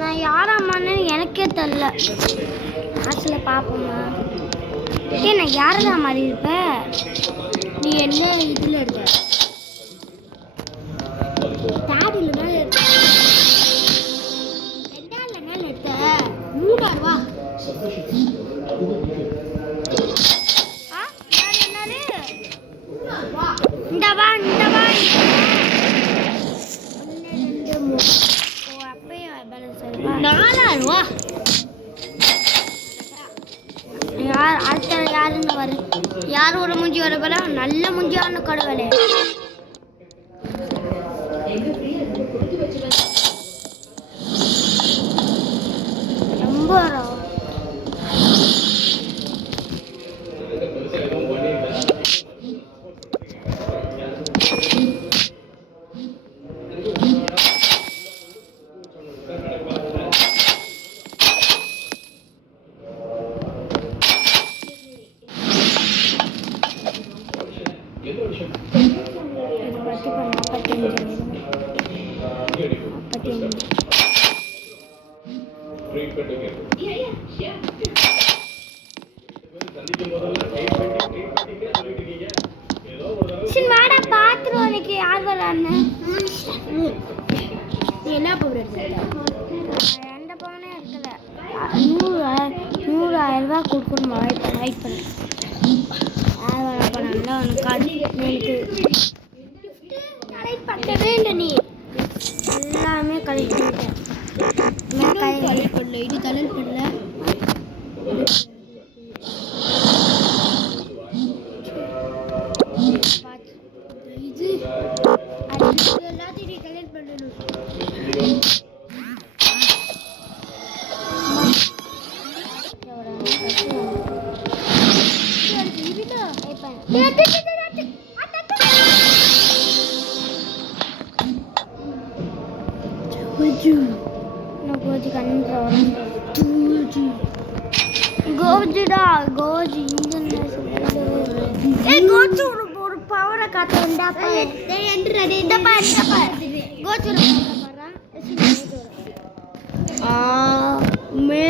நான் யாராமான்னு எனக்கே தெரியல. ஆசில் பார்ப்போம்மா. நான் யாரதா மாதிரி இருப்ப? நீ என்ன இதில் எடுத்த? தாடியில் மேலே எடுத்த, 2 மேலே எடுத்த, 3 ரூபா. இந்த வா 4000 ரூபா. அடுத்த யாருன்னு வரு? யாரோட மூஞ்சி வர போல? நல்ல மூஞ்சியான கடவுளே. ரொம்ப வாடா பாத்துருவோம். எனக்கு யார் வரான்னு என்ன பவுடர் எந்த பவுனே இருக்கல. 100,000 ரூபா கொடுக்கணும். வெயிட் பண்ணு. யார் வர போனாங்களோ உனக்கு கலெக்ட் பண்ணவே இல்லை. நீ எல்லாமே கலெக்ட் பண்ணிட்டேன். கலெக்ட் பண்ணல. இது கலெக்ட் பண்ணல. இது எல்லாத்தையும் கலெக்ட் பண்ணணும். கோஜிடா கோஜி கோச்சு ஒரு பவரை காட்டுறா. கோச்சு மே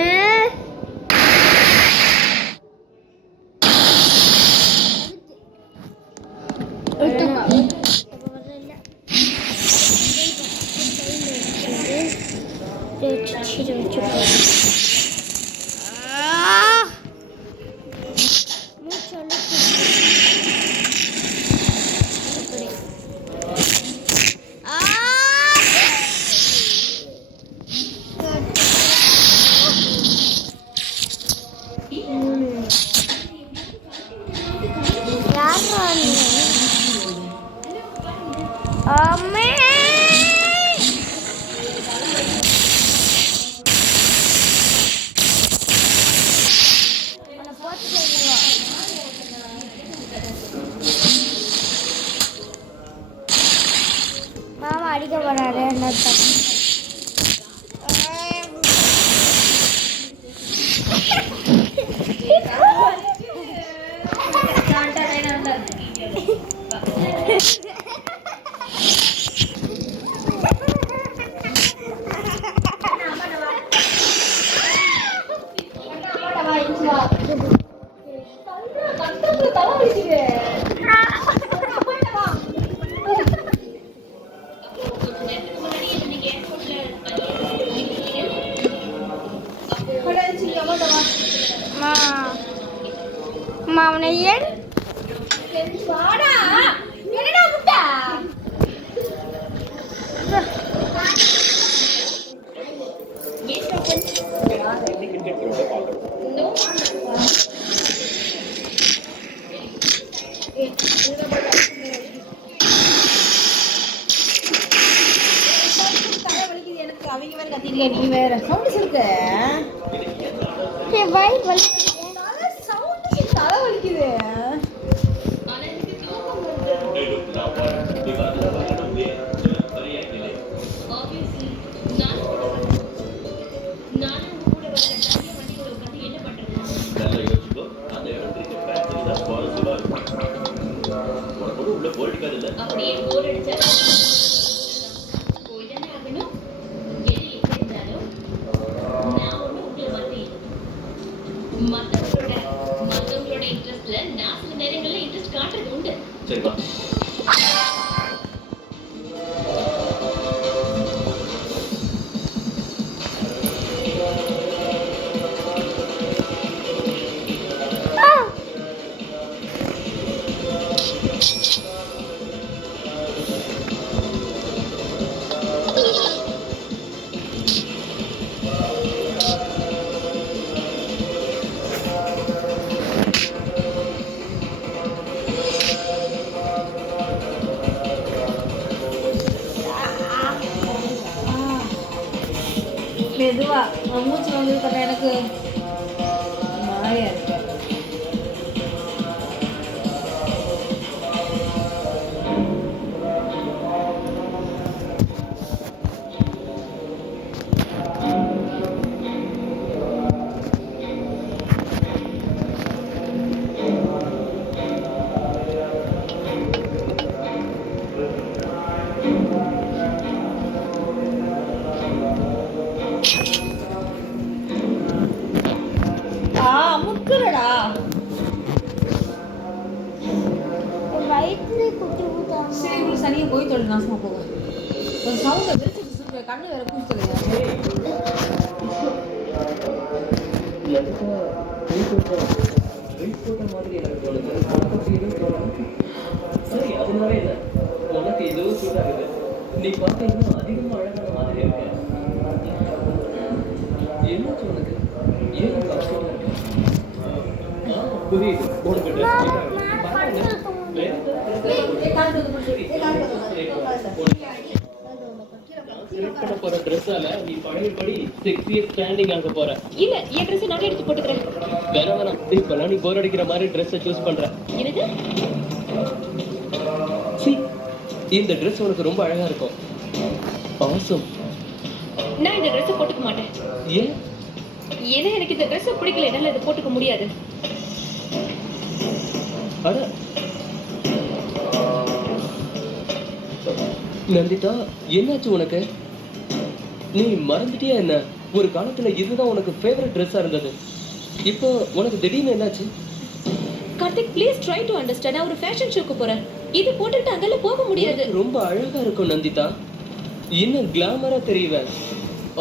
அவனை ஏன் வாடா என்னடா முட்டா எனக்கு அவங்க வேற கத்திருக்க நீ வேற சவுண்ட் சொல்லுங்க வாய் வலி சவுண்ட் தலை வலிக்குது அப்படியே போர் அடிச்சா மத்தவங்களோட இன்ட்ரெஸ்ட்ல நான் சில நேரங்கள்ல இன்ட்ரெஸ்ட் காட்டுறது உண்டு. சரிப்பா. மெதுவா மூச்சு வந்து எனக்கு மாயா இருக்கு. முக்குறடா வயிற்றுல குத்தி ஊத்தா சரி இவ்வளோ சனியை போய் தொழில் நாசமா போகும். ஒரு சவுண்டை விரிச்சு சுருக்க கண்ணு வேற கூச்சலையா சரி அதனால என்ன உனக்கு எதுவும் சூடாகுது. நீ பார்த்தீங்கன்னா அதிகமா அழகான மாதிரி இருக்க. என்னாச்சு உனக்கு? ஏன் கஷ்டமா இருக்கு? புரியுது. உனக்கு போற ட்ரெஸ்ஸால நீ பழையபடி செக்ஸியா ஸ்டாண்டிங் ஆக போற. இல்ல என் ட்ரெஸ் நானே எடுத்து போட்டுக்கிறேன். வேணாம் இப்பெல்லாம் நீ போர் அடிக்கிற மாதிரி ட்ரெஸ்ஸை சூஸ் பண்ற. என்னது? இந்த ட்ரெஸ் உனக்கு ரொம்ப அழகா இருக்கும். ஆசம். நான் இந்த ட்ரெஸ் போட்டுக்க மாட்டேன். ஏன்? ஏன்னா எனக்கு இந்த ட்ரெஸ் பிடிக்கல, என்னால இதை போட்டுக்க முடியாது. அட நந்திதா, என்னாச்சு உனக்கு? நீ மறந்துட்டியா என்ன? ஒரு காலத்துல இதுதான் உனக்கு ஃபேவரட் ட்ரெஸ்ஸா இருந்தது. இப்போ உனக்கு திடீர்னு என்னாச்சு? Karthik please try to understand. நான் ஒரு ஃபேஷன் ஷோக்கு போறேன். இது போட்டுட்டு அங்கெல்ல போக முடியாது. ரொம்ப அழகா இருக்கும் நந்திதா. இன்னும் கிளாமரா தெரியுவ.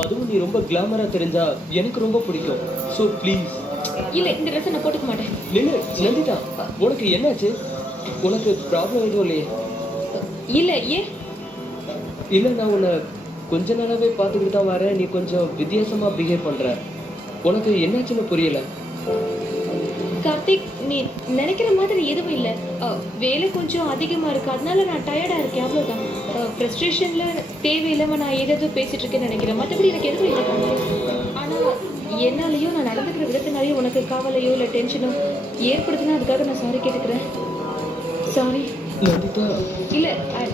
அதுவும் நீ ரொம்ப கிளாமரா தெரிஞ்சா எனக்கு ரொம்ப பிடிக்கும். So please. இல்ல இந்த ட்ரெஸ் நான் போட்டுக்க மாட்டேன். நில்லு நந்திதா, உனக்கு என்னாச்சு? உனக்கு ப்ராப்ளம் எதுவும் இல்லையே? இல்ல ஏன்? இல்ல நான் உன்னை கொஞ்ச நாளாவே பார்த்துக்கிட்டு தான் வரேன். நீ கொஞ்சம் வித்தியாசமா பிஹேவ் பண்ற. உனக்கு என்னாச்சுன்னு புரியல. கார்த்திக், நீ நினைக்கிற மாதிரி எதுவும் இல்லை. வேலை கொஞ்சம் அதிகமாக இருக்குது, அதனால நான் டயர்டாக இருக்கேன், அவ்வளோதான். ஃப்ரஸ்ட்ரேஷனில் தேவையில்லாமல் நான் ஏதோ பேசிகிட்டு இருக்கேன்னு நினைக்கிறேன். மற்றபடி எனக்கு எதுவும் இல்லை. ஆனால் என்னாலேயும் நான் நடந்துக்கிற விதத்தினாலேயும் உனக்கு கவலையோ இல்லை டென்ஷனோ ஏற்படுத்தினா அதுக்காக நான் சாரி கேட்டுக்கிறேன். சாரி நந்திதா. இல்லை, I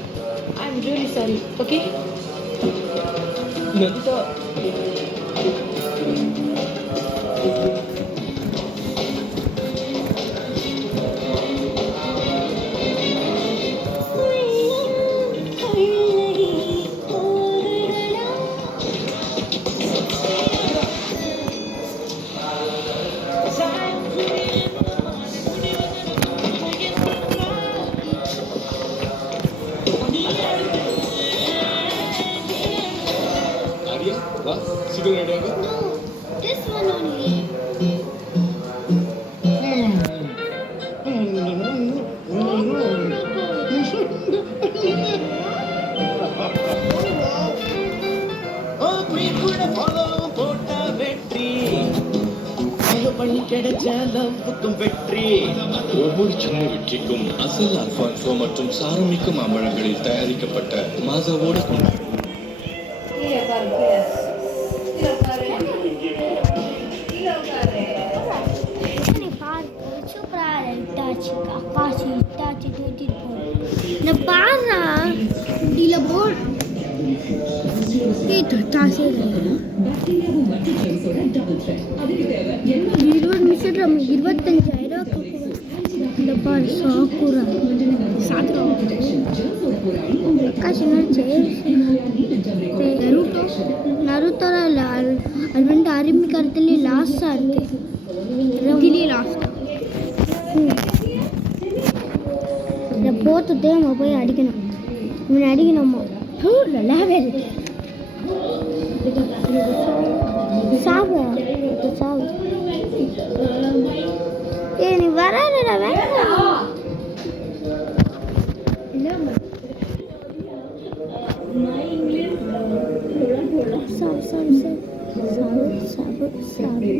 am really sorry. Okay Nandita. சீக்கிரம் ரெடியாக. No, this one only. ஒவ்வொரு சின்ன வெற்றிக்கும் அசல் அல்ஃபான்சோ மற்றும் சாரமிக்க மாம்பழங்களில் தயாரிக்கப்பட்ட மாசாவோட கொண்டாடும். கீழே உட்காரு, கீழே உட்காரு. கீழே உட்காரு. நீ பாரு, சூப்பரா இட்டாச்சு, அக்காசி இட்டாச்சு தூக்கிட்டு போகுது. இந்த பாருடா, இதில் போல் தொட்டாசே 20 நிமிஷத்துல 25,000 இந்த பாரு சாக்குரா நருத்தோட அது வந்து ஆரம்பிக்கிறதுலேயே லாஸ்டாக இருக்கு. இதுலேயே லாஸ்ட் இதை போட்டுட்டு நம்ம போய் அடிக்கணும். இவனை அடிக்கணுமா? நல்லாவே இருக்கு. சாவு சாவு. ஏ நீ வராதடா, வேண்டாம். சாவு சாவு சாவு சாவு சாவு சாவு.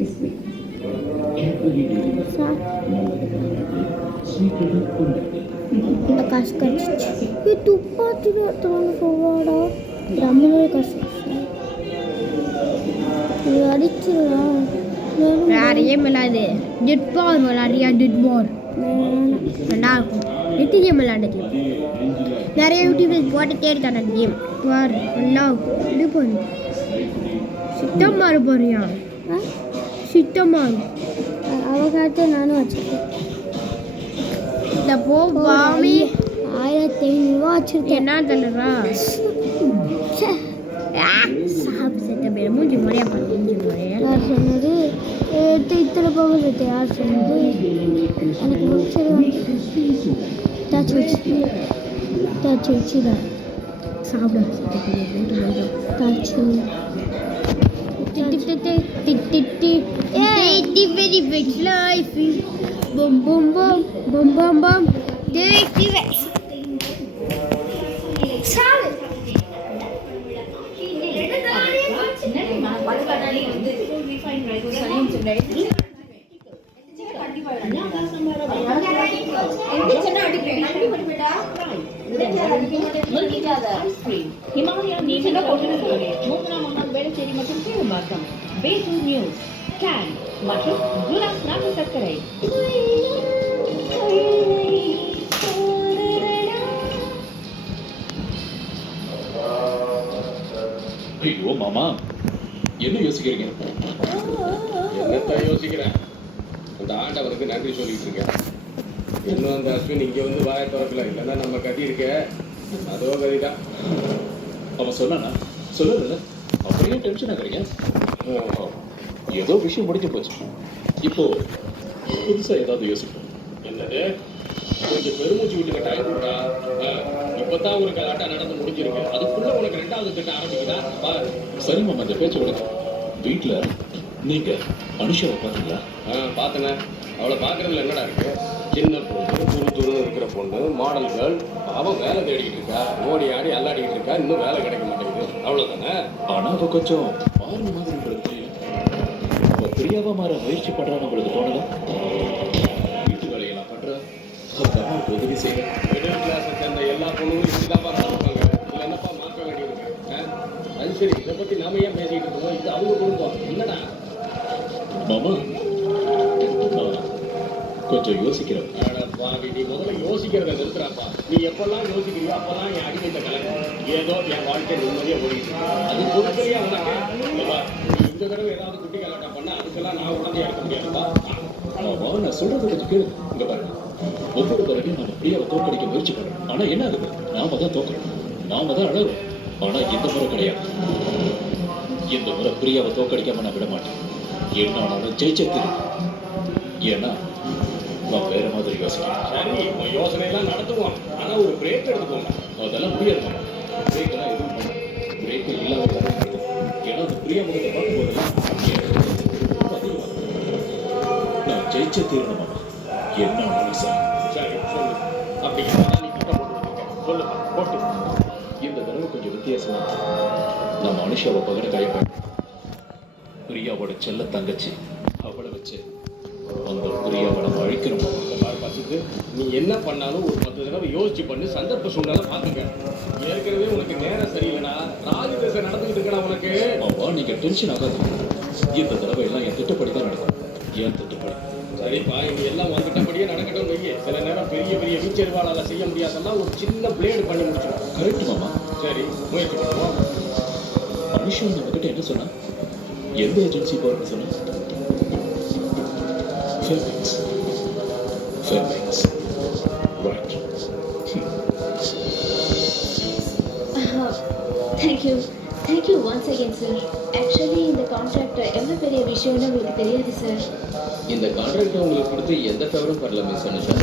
இந்த காசு கடிச்சிச்சு. துப்பாக்கி ஒருத்தவங்க போவாடா, நம்மளே காசு இது அடிச்சிடலாம். நிறைய விளையாடு டிட் பார் விளையாடியா? டிட் பார் நல்லா இருக்கும். எட்டு கேம் விளையாடுது. நிறைய யூடியூபர்ஸ் போட்டுட்டே இருக்காங்க கேம். பார் நல்லா இது பண்ணு. சித்தம்மாறு போறியா? சித்தம்மாறு அவகாத்து நானும் வச்சுருக்கேன். இந்த போவாமி 1500 வச்சுருக்கேன். என்ன தள்ளுறா? சாப்பிட்டு செத்த பேர் மூஞ்சி முறையா பண்ணி யார் சொன்னது? இத்தனை போகுது யார் சொன்னது? எனக்கு தாச்சு வச்சுதான் சாப்பிட தாச்சு very big life. Boom boom boom boom boom boom. Himalaya நீல கொண்டனர்களே மூன்றாம் மகன் வேளச்சேரி மற்றும் சேரம்பாக்கம் பேசல் நியூஸ் கேன் மற்றும் குலாஸ் நாட்டு சர்க்கரை. ஐயோ மாமா, என்ன யோசிக்கிறீங்க? என்னத்தான் யோசிக்கிறேன்? அந்த ஆண்டவனுக்கு நன்றி சொல்லிட்டு இருக்கேன். இன்னும் அந்த அஸ்வின் இங்கே வந்து வாயை திறக்கல, இல்லைன்னா நம்ம கட்டி இருக்க அதோ கதிதான். அவன் சொன்னானா? சொல்லல. அப்படியே டென்ஷன் ஆகுறீங்க. ஏதோ விஷயம் முடிஞ்சு போச்சு. இப்போ புதுசா ஏதாவது யோசிப்போம். என்னது? கொஞ்சம் பெருமூச்சு விட்டுக்க டைம் கொடுத்தா. இப்பதான் ஒரு கலாட்டா நடந்து முடிஞ்சிருக்கு, அதுக்குள்ள உனக்கு 2வது திட்டம் ஆரம்பிக்குதா? பாரு. சரி மாமா, அந்த பேச்சு விடுங்க. வீட்டுல நீங்க அனுஷாவை பார்த்தீங்களா? பார்த்தனே. அவளை பார்க்கறதுல என்னடா இருக்கு? சின்ன பொண்ணு, துரு துருன்னு இருக்கிற பொண்ணு, மாடல் கேர்ள். அவன் வேலை தேடிக்கிட்டு இருக்கா, ஓடி ஆடி அல்லாடிக்கிட்டு இருக்கா, இன்னும் வேலை கிடைக்க மாட்டேங்குது. அவ்வளவுதானே. ஆனா அவ கொஞ்சம் மாறும் மாதிரி தெரியும். அவ பிரியாவா மாற முயற்சி பண்றான்னு உங்களுக்கு தோணுதா? வீட்டு வேலையெல்லாம் பண்ற அதான் உதவி செய்ய. மிடில் கிளாஸை சேர்ந்த எல்லா பொண்ணுங்களும் இப்படிதான் பார்த்துருப்பாங்க. இதுல என்னப்பா மாற்ற வேண்டியது? அது சரி, இதை பத்தி நாம ஏன் பேசிக்கிட்டு இருக்கோம்? இது அவங்க குடும்பம். என்னடா மாமா, கொஞ்சம் யோசிக்கிறேன். நீ முதல்ல யோசிக்கிறத நிறுத்துறாப்பா. நீ எப்பெல்லாம் யோசிக்கிறியோ அப்பெல்லாம் என் அடிமைத்த கலங்க. ஏதோ என் வாழ்க்கை நிம்மதியா ஓடிட்டு அது பொறுக்கலையா உனக்கு? நீ இந்த தடவை ஏதாவது குட்டி கலாட்டம் பண்ண அதுக்கெல்லாம் நான் உடனே எடுக்க முடியாதுப்பா. மாமா, நான் சொல்றது கொஞ்சம் கேளு. இங்க பாருங்க, ஒவ்வொரு தடவையும் நம்ம பிரியாவை தோற்கடிக்க முயற்சி பண்றோம். ஆனா என்ன ஆகுது? நாம தான் தோக்குறோம், நாம தான் அழகும். ஆனா இந்த முறை கிடையாது. இந்த முறை பிரியாவை தோற்கடிக்காம நான் விட மாட்டேன். என்ன ஆனாலும் ஜெயிச்சே தெரியும். ஏன்னா நான் வேற மாதிரி யோசிக்கிறேன். சரி, உன் யோசனையெல்லாம் நடத்துவோம். ஆனா ஒரு பிரேக் எடுத்துக்கோங்க. அதெல்லாம் முடியாது மாமா. பிரேக்கெல்லாம் எதுவும் பண்ண பிரேக்கு இல்லாம ஏன்னா அந்த பிரியா முகத்தை பார்க்கும்போதெல்லாம் ரொம்ப அதிகமா இருக்கு. நான் ஜெயிச்ச தீரணும் மாமா. என்ன மனசா? சரி சொல்லு. அப்படி என்னதான் நீ திட்டம் போட்டு வந்திருக்க? சொல்லுப்பா போட்டு. இந்த தடவை கொஞ்சம் வித்தியாசமா இருக்கு. நம்ம அனுஷாவை பகட கைப்பற்ற பிரியாவோட செல்ல தங்கச்சி அவளை வச்சு அந்த பிரியாவை நம்ம அழிக்கணும். பாரு பசுக்கு, நீ என்ன பண்ணாலும் ஒரு 10 தடவை யோசிச்சு பண்ணு. சந்தர்ப்ப சூழ்நிலை பார்த்துக்க. ஏற்கனவே உனக்கு நேரம் சரியில்லைனா ராஜ தேசம் நடந்துகிட்டு இருக்கா உனக்கு. மாமா நீங்க டென்ஷன் ஆகாதீங்க. இந்த தடவை எல்லாம் என் திட்டப்படி தான் நடக்கும். ஏன் திட்டப்படி? சரிப்பா, இது எல்லாம் வந்துட்டபடியே நடக்கட்டும் வையே. சில நேரம் பெரிய பெரிய வீச்செருவாளால செய்ய முடியாதெல்லாம் ஒரு சின்ன பிளேடு பண்ணி முடிச்சிடும். கரெக்ட் மாமா. சரி முயற்சி பண்ணுவோம். அனுஷா நம்மகிட்ட என்ன சொன்னா? எந்த ஏஜென்சி போறேன்னு சொன்னா? Fairbanks. Fairbanks. Right. Thank you once again sir. Actually இந்த கான்ட்ராக்ட் எவ்வளோ பெரிய விஷயம்னு உங்களுக்கு தெரியாது சார். இந்த கான்ட்ராக்ட் உங்களுக்கு கொடுத்து எந்த ஃபேவரும் வரல மிஸ் அனுஷா.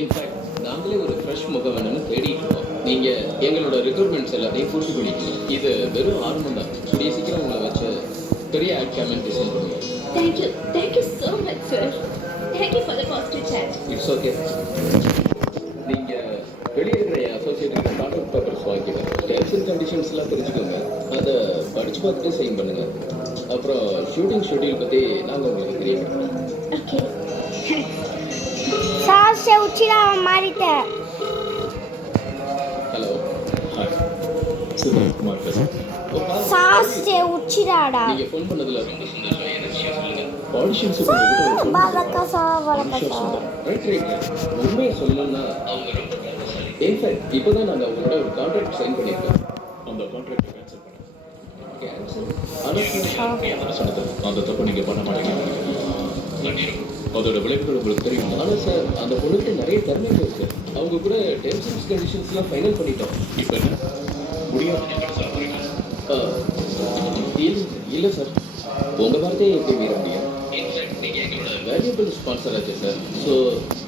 இன்ஃபேக்ட் நாங்களே ஒரு ஃப்ரெஷ் முகம் வேணும்னு தேடிட்டு இருக்கோம். நீங்க எங்களோட ரெக்ரூட்மெண்ட்ஸ் எல்லாத்தையும் பூர்த்தி பண்ணிக்கணும். இது வெறும் ஆரம்பம் தான். கூடிய சீக்கிரம் உங்களை வச்சு பெரிய ஆட் கேமன் டிசைன் பண்ணுவோம். Thank you so much sir. Thank you for the positive chat. It's okay. நீங்க வெளியே இருக்கிற அசோசியேட்டட் கான்ட்ராக்ட் பேப்பர்ஸ் வாங்கிக்கோங்க. டேர்ம்ஸ் அண்ட் கண்டிஷன்ஸ்லாம் தெரிஞ்சுக்கோங்க. அதை படிச்சு பார்த்துட்டு சைன் பண்ணுங்க. அப்புறம் ஷூட்டிங் ஷெட்யூல் பற்றி நாங்கள் உங்களுக்கு தெரிய பண்ணுறோம். ஓகே. सास से उछिला मारी थे ஹலோ. ஹாய். சிவகுமார் பேசுறேன். सास से उछिलाड़ा நீங்கள் ஃபோன் பண்ணதில் ரொம்ப சந்தோஷம். என்ன விஷயம் சொல்லுங்க. ஆடிஷன்ஸ் बाबा का सा वाला का सा ரைட். உண்மையை சொல்லணும்னா அவங்க ரொம்ப புத்திசாலி. இன்ஃபேக்ட் இப்போ தான் நாங்கள் அவங்களோட ஒரு கான்ட்ராக்ட் சைன் பண்ணியிருக்கோம். அந்த கான்ட்ராக்டை கேன்சல் பண்ணேன். கேன்சல் ஆனால் சொன்னது அந்த தப்பு நீங்க பண்ண மாட்டீங்க. அதோட விளைவுகள் உங்களுக்கு தெரியும். ஆனால் சார் அந்த பொண்ணுக்கு நிறைய திறமைகள் இருக்கு. அவங்க கூட டெர்ம்ஸ் அண்ட் கண்டிஷன்ஸ்லாம் ஃபைனல் பண்ணிட்டோம். இப்போ என்ன முடியாது? இல்லை சார், உங்கள் வார்த்தையை எப்படி மீற முடியும்? இன்ஃபேக்ட் நீங்கள் எங்களோட வேல்யூபிள் ஸ்பான்சர் ஆச்சு சார். ஸோ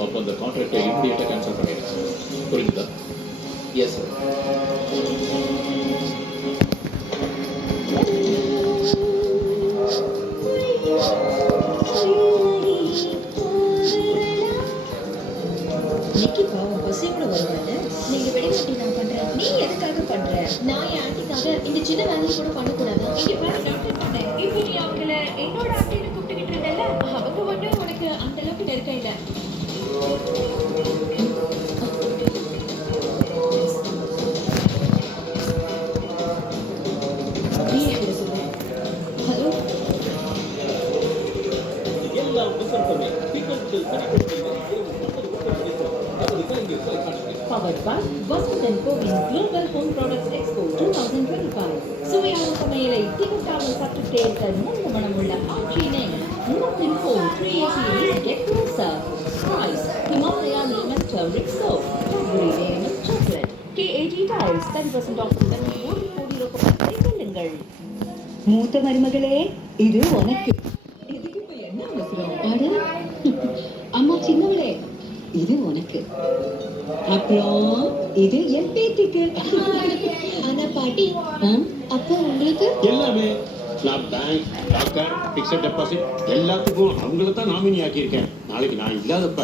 அப்போ அந்த கான்ட்ராக்டை இமீடியட்டாக கேன்சல் பண்ணிடுங்க. புரிஞ்சுதா? Yes sir. நிக்கி பாவம் பசியோட வருவாங்க. நீங்க வெளிநாட்டி நான் பண்றேன். நீ எதுக்காக பண்ற? நான் என் ஆண்டிக்காக இந்த சின்ன வேலையை கூட பண்ணக்கூடாதா? இங்க பாரு டாக்டர் பண்ண. இப்போ நீ அவங்கள என்னோட ஆண்டின்னு கூப்பிட்டுக்கிட்டு இருந்தல, அவங்க மட்டும் உனக்கு அந்த அளவுக்கு நெருக்கம் இல்லை. ஹலோ. எல்லாம் விசர்ப்பமே டிக்கெட்டுகள் Powered by Vasanth & Kovind Global Home Products Expo 2025. சுவையான சமையலை திகட்டாமல் கற்றுட்டே இருக்க நல்ல மனமுள்ள ஆட்சியினை Nothing Home 3A series Get Closer. Price Himalaya Nectar Rich Soap, Cadbury Dairy Milk Chocolate, KAG Tiles 10% off உடன் 1 கோடி ரூபாய் வரை வெல்லுங்கள். மூத்த மருமகளே, இது உனக்கு. இதுக்கு இப்ப என்ன அவசரம்? அட அம்மா சின்னவளே, இது உனக்கு. அப்புறம் இது என் பேத்திக்கு. ஆனா பாட்டி, அப்போ உங்களுக்கு எல்லாமே நான் பேங்க், டாக்டர், பிக்ஸட் டெபாசிட் எல்லாத்துக்கும் அவங்கள தான் நாமினி ஆக்கியிருக்கேன். நாளைக்கு நான் இல்லாதப்ப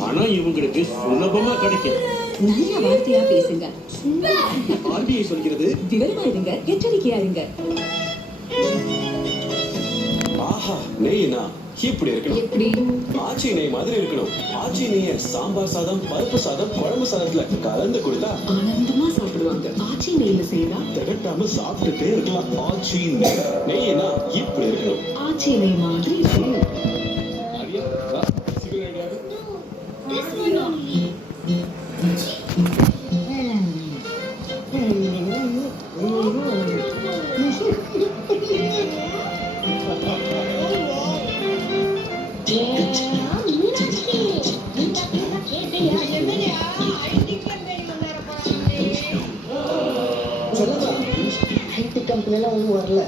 பணம் இவங்களுக்கு சுலபமா கிடைக்கும். நல்ல வார்த்தையா பேசுங்க. ஆர்பிஐ சொல்கிறது. விவரமா இருங்க, எச்சரிக்கையா இருங்க. ஆஹா, நெய்னா இப்படி இருக்கணும். எப்படி? ஆச்சி நெய் மாதிரி இருக்கணும். ஆச்சி நெய்ய சாம்பார் சாதம், பருப்பு சாதம், குழம்பு சாதத்துல கலந்து கொடுத்தா ஆனந்தமா சாப்பிடுவாங்க. ஆச்சி நெய்ல செய்தா திகட்டாம சாப்பிட்டுட்டே இருக்கலாம். ஆச்சி நெய். நெய்னா இப்படி இருக்கணும். ஆச்சி நெய் மாதிரி இருக்கணும். ஆரியா, வா, சீக்கிரம் ரெடியாகு. ஐடி கம்பெனிலாம் ஒன்றும் வரல.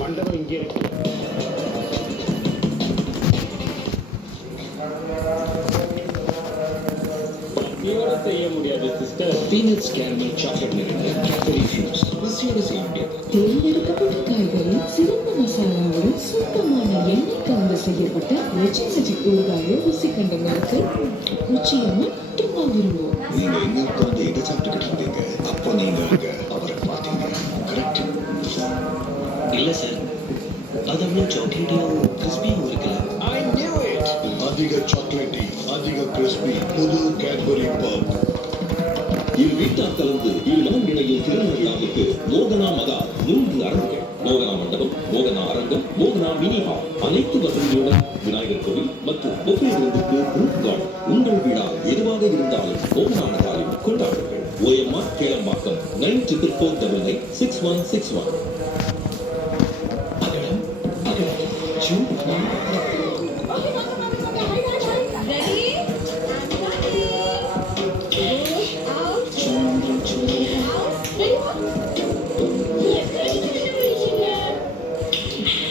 மண்டபம் இங்கே இருக்கு. செய்ய முடியாது சிஸ்டர். பீனட்ஸ் கேரமல் சாக்லேட் நிறைந்த கேட்பரி ஃபியூஸ் ருசியோட செய்ய முடியாது. தேர்ந்தெடுக்கப்பட்ட காய்கறி சிறந்த மசாலாவோடு சுத்தமான எண்ணெய் கலந்து செய்யப்பட்ட ருச்சி ருச்சி ஊறுகாயை ருசி கண்டவங்களுக்கு ருச்சியை மட்டுமா விரும்புவோம். நீங்க எங்க உட்கார்ந்து எங்க சாப்பிட்டுக்கிட்டு இருந்தீங்க, அப்போ நீங்க அங்க அவரை பார்த்தீங்க. கரெக்ட்? இல்ல சார், அது அவ்வளோ சாக்லேட்டியாகவும் கிறிஸ்பியாகவும் இருக்குல்ல. I knew it. அதிக சாக்லேட்டி, அதிக கிறிஸ்பி, புது கேட்பரி பப். இவ்வீட்டார் கலந்து இவ்விடம் இணையும் திருமண விழாவுக்கு மோகனா மகா 3 அரங்குகள். மோகனா மண்டபம், மோகனா அரங்கம், மோகனா மினி ஹால், அனைத்து வசதிகளுடன் விநாயகர் கோவில் மற்றும் பொஃபே விருந்துக்கு ரூப் கார்டன். உங்கள் விழா எதுவாக இருந்தாலும் மோகனா மகாலில் கொண்டாடுங்கள். OMR கேளம்பாக்கம் 9444996161. அகலம் அகலம் ஜூன் 4.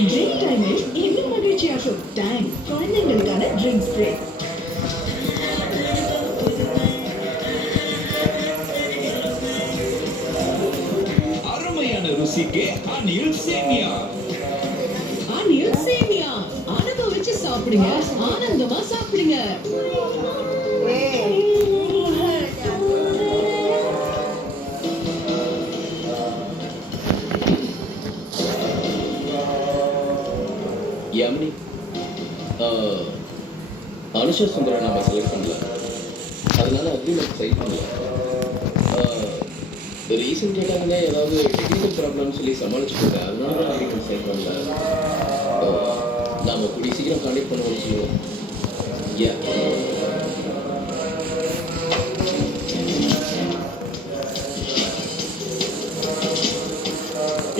பிரேக் டைமில் இன்னும் மகிழ்ச்சியாகும் டைம் குழந்தைங்களுக்கான ட்ரிங்க்ஸ் பிரேக். அருமையான ருசிக்கு அனில் சேமியா. அனில் சேமியா அனுபவிச்சு சாப்பிடுங்க, ஆனந்தமா சாப்பிடுங்க. யாமினி, அனுஷா சுந்தரா நம்ம செலக்ட் பண்ணல, அதனால அக்ரிமெண்ட் சைன் பண்ணல. ரீசன்ட் கேட்டாங்க, ஏதாவது டெக்னிக்கல் ப்ராப்ளம்னு சொல்லி சமாளிச்சுக்கோங்க, அதனால தான் அக்ரிமெண்ட் சைன் பண்ணல. நாம் கூடிய சீக்கிரம் கான்டெக்ட் பண்ணுவோம்னு சொல்லுவோம்.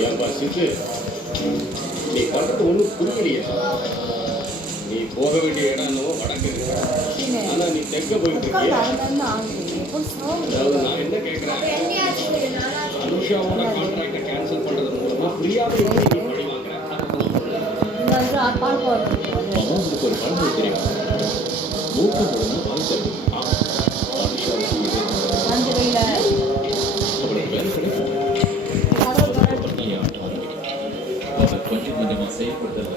ஏன்பா சித்து, நீ பண்றது ஒன்றும் புரியலையே. நீ போக வேண்டிய இடம் என்னவோ வடக்கு இருக்கு, ஆனா நீ தெற்க போயிட்டு இருக்கிய. அதாவது நான் என்ன கேட்கிறேன், அனுஷாவோட கான்ட்ராக்டை கேன்சல் பண்றது மூலமா பிரியாவை எப்படி நீ பழி வாங்குற? அவங்களுக்கு ஒரு பழமொழி தெரியும், மூக்கு மூலமா வாய்த்தது. அனுஷாவுக்கு இது அவளுக்கு வேலை கிடைக்கும். நீ ஆட்டம் ஆரம்பிக்க அவர் கொஞ்சம் கொஞ்சமா செயல்படுத்தல.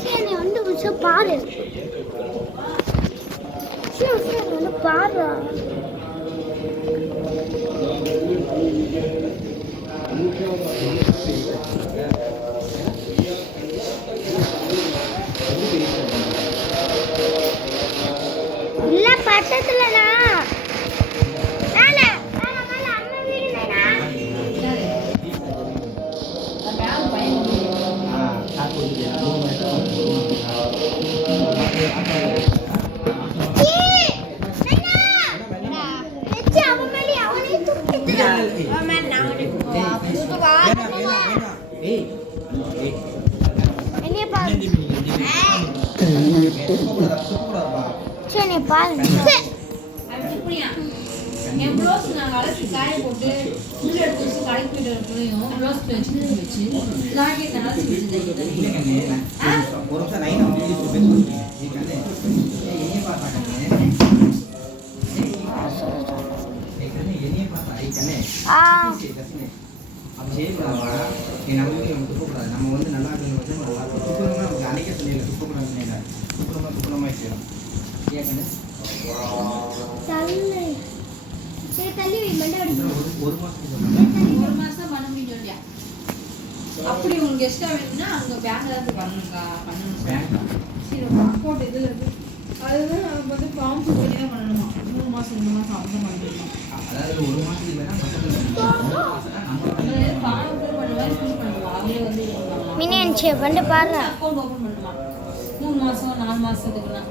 சரி வந்து கொஞ்சம் பாரு. சரி வந்து பாரு. இல்ல பக்கத்துலனா நானே அம்மா வீடுனா சரி பாருங்க. என் ப்ளவுஸ் நாங்கள் அலசி காய போட்டு உள்ள எடுத்து வச்சு கடைக்கு போயிட்டு வரப்பையும் ப்ளவுஸ் வச்சு லாக்கெட் அலசி வச்சுருந்தேன். நம்ம வந்து நல்லா அன்னைக்கே சொல்லிடல சுத்தமாக செய்யணும். ஒரு மாசம் பண்ண முடியும் சொல்லியா? அப்படி உங்களுக்கு எக்ஸ்ட்ரா வேணும்னா அங்க பேங்க்ல இருந்து பண்ணணும்க்கா, பண்ணணும். சரி பாஸ்போர்ட் இதுல இருக்கு, அதுதான் நம்ம வந்து ஃபார்ம் ஃபில் பண்ணி தான் பண்ணணுமா? 3 மாசம் அவங்க பண்ணிடலாம். அதாவது ஒரு மாதத்துக்கு வேணா ஃபார்ம் ஃபில் பண்ண மாதிரி ஃபில் பண்ணுவா, அவங்களே வந்து மினியன்ச்சு வந்து பாரு. அக்கௌண்ட் ஓப்பன் பண்ணுமா 3 மாசம் 4 மாசத்துக்குலாம்.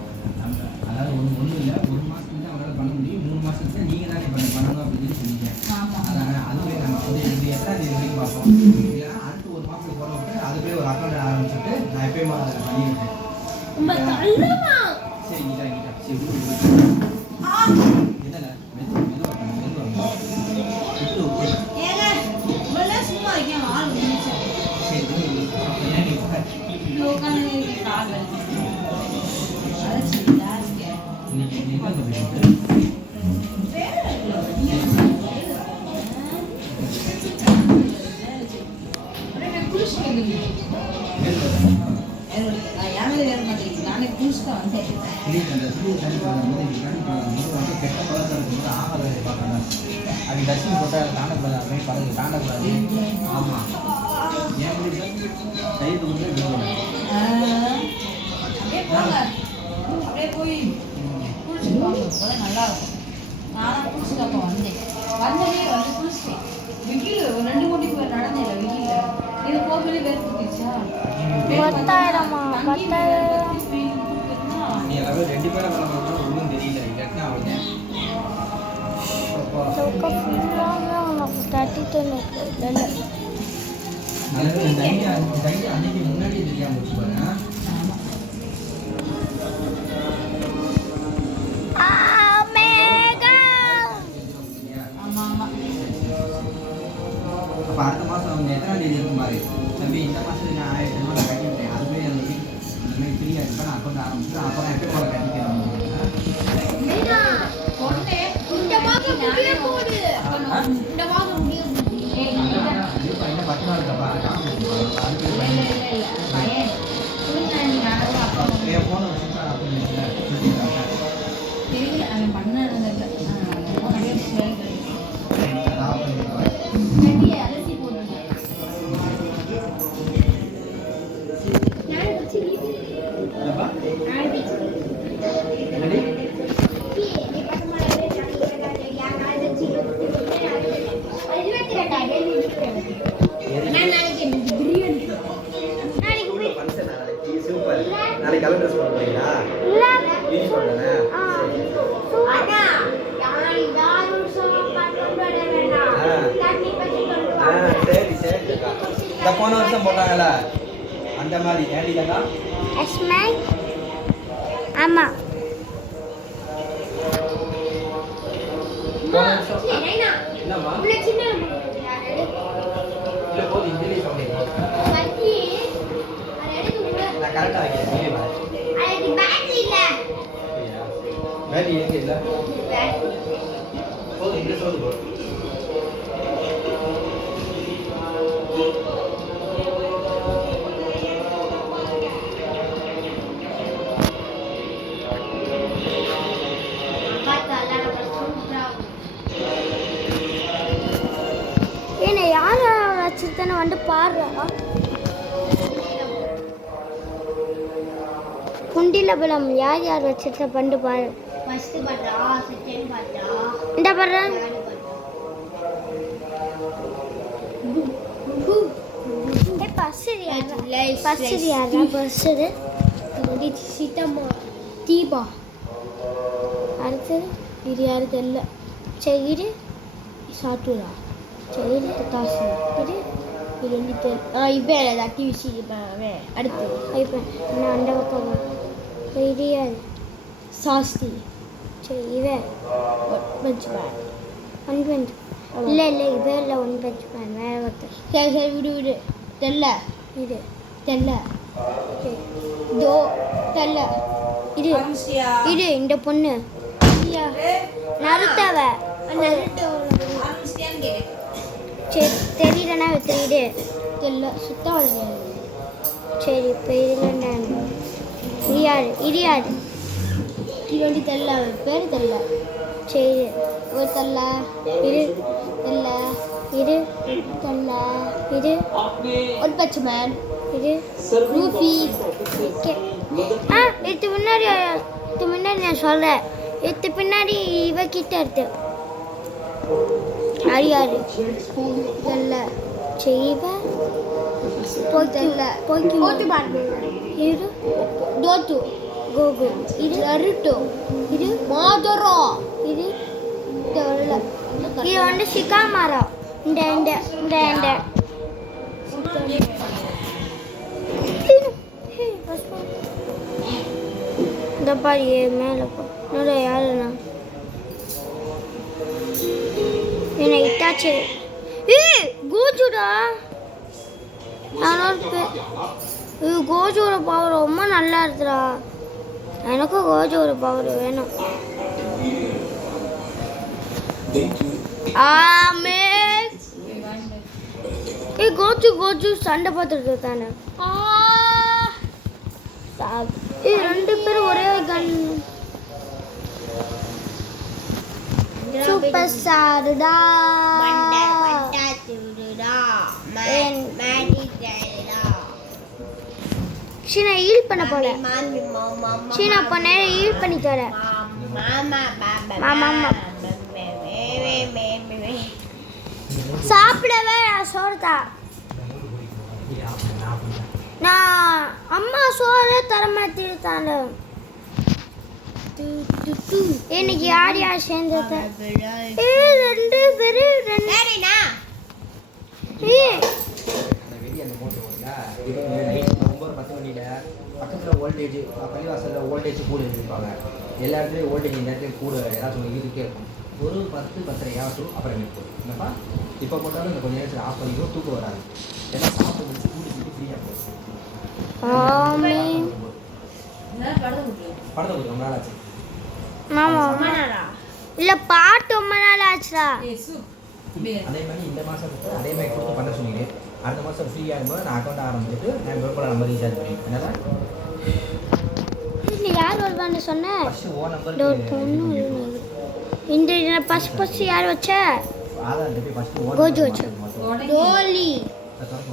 அதாவது ஒன்றும் இல்லை, ஒரு மாதத்துக்கு தான் அவங்களால பண்ண முடியும். 3 மாதத்துக்கு நீங்கள் தானே பண்ணணும் அப்படின்னு சொன்னீங்க. அதான் அதுவே நம்ம வந்து இது எத்தனை தேதி வரைக்கும் பார்ப்போம். இல்லைன்னா அடுத்து ஒரு மாதத்துக்கு போகிற விட்டு அதுவே ஒரு அக்கௌண்ட் ஆரம்பிச்சுட்டு நான் எப்பயுமா அதை பண்ணியிருக்கேன். சரி கிட்டா சரி இதில் மெதுவாக சும்மா இருக்கேன் ஆள் சரி உட்காந்து கால் இன்னைக்கு திடீர்னு அந்த திடீர் தண்ணி போகும்போது வந்து கெட்ட பழக்கம் இருக்கும்போது ஆகாத பார்க்கணும். அது டஸ்டின் போட்டால் தாண்டக்கூடாது, அப்படியே பழகு தாண்டக்கூடாது. ஆமாம், ஏன் முடியல டைட்டு வந்து அப்படியே போய் குளிச்சுட்டு வாங்க, அப்பதான் நல்லா இருக்கும். நானும் குளிச்சுட்டு அப்போ வந்ததே வந்து குளிச்சுட்டேன். வெயில் ஒரு 2 மணிக்கு போய் நடந்தேன் வெயில்ல. இது போகவே வேறு குடிச்சா 10,000 நீ எல்லாமே 2 பேரை கிளம்புறது ஒன்றும் தெரியல. இல்லாட்டினா அவங்க சவுக்கா ஃபுல்லாக உனக்கு 32 இல்லை. நல்லது தைரியம் அன்னைக்கு முன்னாடியே தெரியாமல் வச்சு பாருங்க. அப்போ அடுத்த மாதம் அவங்க எத்தனை தேதி இருக்கும் பாரு தம்பி, இந்த மாதத்துக்கு நான் 1000 ரூபா நான் கட்டிவிட்டேன். அதுவே அந்த மாதிரி ஃப்ரீயாக இருப்பேன். நான் அக்கௌண்ட் ஆரம்பிச்சுட்டு அப்புறம் எப்படி போல கட்டிக்கிறேன். இன்னும் 10 நாள் இருக்கப்பா என் ஃபோனை வச்சுட்டு அப்படின்னு தெரியல அவன் பண்ணதில்லை. அலசி போட்டு நாளைக்கு கலர் ட்ரெஸ் பண்ண போறீங்களா? யூனிஃபார்ம் தானே? சரி சரி. இந்த போன வருஷம் போட்டாங்கல்ல அந்த மாதிரி ஏண்டிலக்கா? ஆமாம், போன வருஷம் என்னம்மா? இல்லை போது இன்ஜினியர் சொன்னீங்க. நான் கரெக்டாக வைக்கிறேன். பேட்டரி எங்கே இல்லை? போதும் இங்கே சொல்லு போதும். ஏன்னா யார் வச்சுருத்தானே வந்து பாடுறா. குண்டில பலம் யார் வச்சுருத்த பண்டு பாரு. இந்த பாடுற தீபா அடுத்தது இது யாரு தெரியல. சரி சாட்டுரா சரி தாசு இது இது வந்து இவன் ஆக்டிவிட்டி அடுத்து இப்போ நான் அந்த பக்கம் இது யார் சாஸ்தி. சரி இவன் பஞ்ச் பேன் 1 பஞ்ச் இல்லை இவன் இல்லை 1 பஞ்ச் பேன் வேறு ஒருத்தர். சரி விடு தெல்ல இது தெல்ல தோ தெல்ல இது இந்த பொண்ணு நருத்தவ சரி தெரியலன்னா தெரியுது தெல்ல சுத்தம் தெரியாது. சரி இப்போ இதில் இடியாரு இது வந்து தெல்ல பேர் தெல்ல. சரி ஒரு தெல்ல இரு தெல்ல இரு தெல்ல இரு ஒரு பச்சைமேன் இரு ரூபி. இது முன்னாடி நான் சொல்கிறேன். இது பின்னாடி இவகிட்ட இருக்கு அரியாரு தெல்ல செய்வ போய்த்தல்ல போய்க்கு இரு தோத்து கோகு இது அருட்டோ இது மாதரோ இது தெல்ல இது வந்து சிக்காமரா இந்த இந்த இந்த இந்த இந்த பாரு மேலே போ யாருண்ணா என்ன இட்டாச்சு. கோஜுடா கோஜோட பவர் ரொம்ப நல்லா இருக்குடா. எனக்கும் கோஜோட பவர் வேணும். கோஜு சண்டை பார்த்துட்டு தானே ரெண்டு பேரும் ஒரே கன். சூப்பர் ஸ்டார்டா சீனா ஹீல் பண்ண போல. சீனா பண்ண ஹீல் பண்ணி தர. மாமா சாப்பிடவே சோறுதா. நான் அம்மா சோறு தர மாட்டேன். இன்னைக்கு யார் யார் சேர்ந்தது? ரெண்டு பேரு பக்கத்தில் வோல்டேஜ் பள்ளிவாசலில் வோல்டேஜ் கூட இருப்பாங்க. எல்லா இடத்துலையும் வோல்டேஜ் இந்த இடத்துல கூட ஏதாச்சும் இதுக்கே இருக்கும். ஒரு 10-10:30 ஆகட்டும். அப்புறம் இருக்கும் என்னப்பா இப்போ போட்டாலும் இந்த கொஞ்சம் நேரத்தில் ஆஃப் பண்ணிக்கும். தூக்கம் வராது. ஏன்னா சாப்பிட்டு முடிச்சு கூடிட்டு ஃப்ரீயாக போகும். படத்தை போட்டு ரொம்ப நாள் ஆச்சு. இல்ல பாட்டு ரொம்ப நாள் ஆச்சுடா. அதே மாதிரி இந்த மாதத்துக்கு அதே மாதிரி கொடுத்து பண்ண சொன்னீங்க. அடுத்த மாதம் ஃப்ரீயாக இருக்கும்போது நான் அக்கௌண்ட் ஆரம்பிச்சுட்டு நான் விருப்பம் நம்பர் ரீசார்ஜ் பண்ணி என்னடா நீ யார் வருவான்னு சொன்ன? ஃபஸ்ட்டு ஓ நம்பர் இந்த ஃபஸ்ட் யார் வச்ச? ஆதார் போய் ஃபஸ்ட்டு ஓ கோஜு வச்ச. டோலி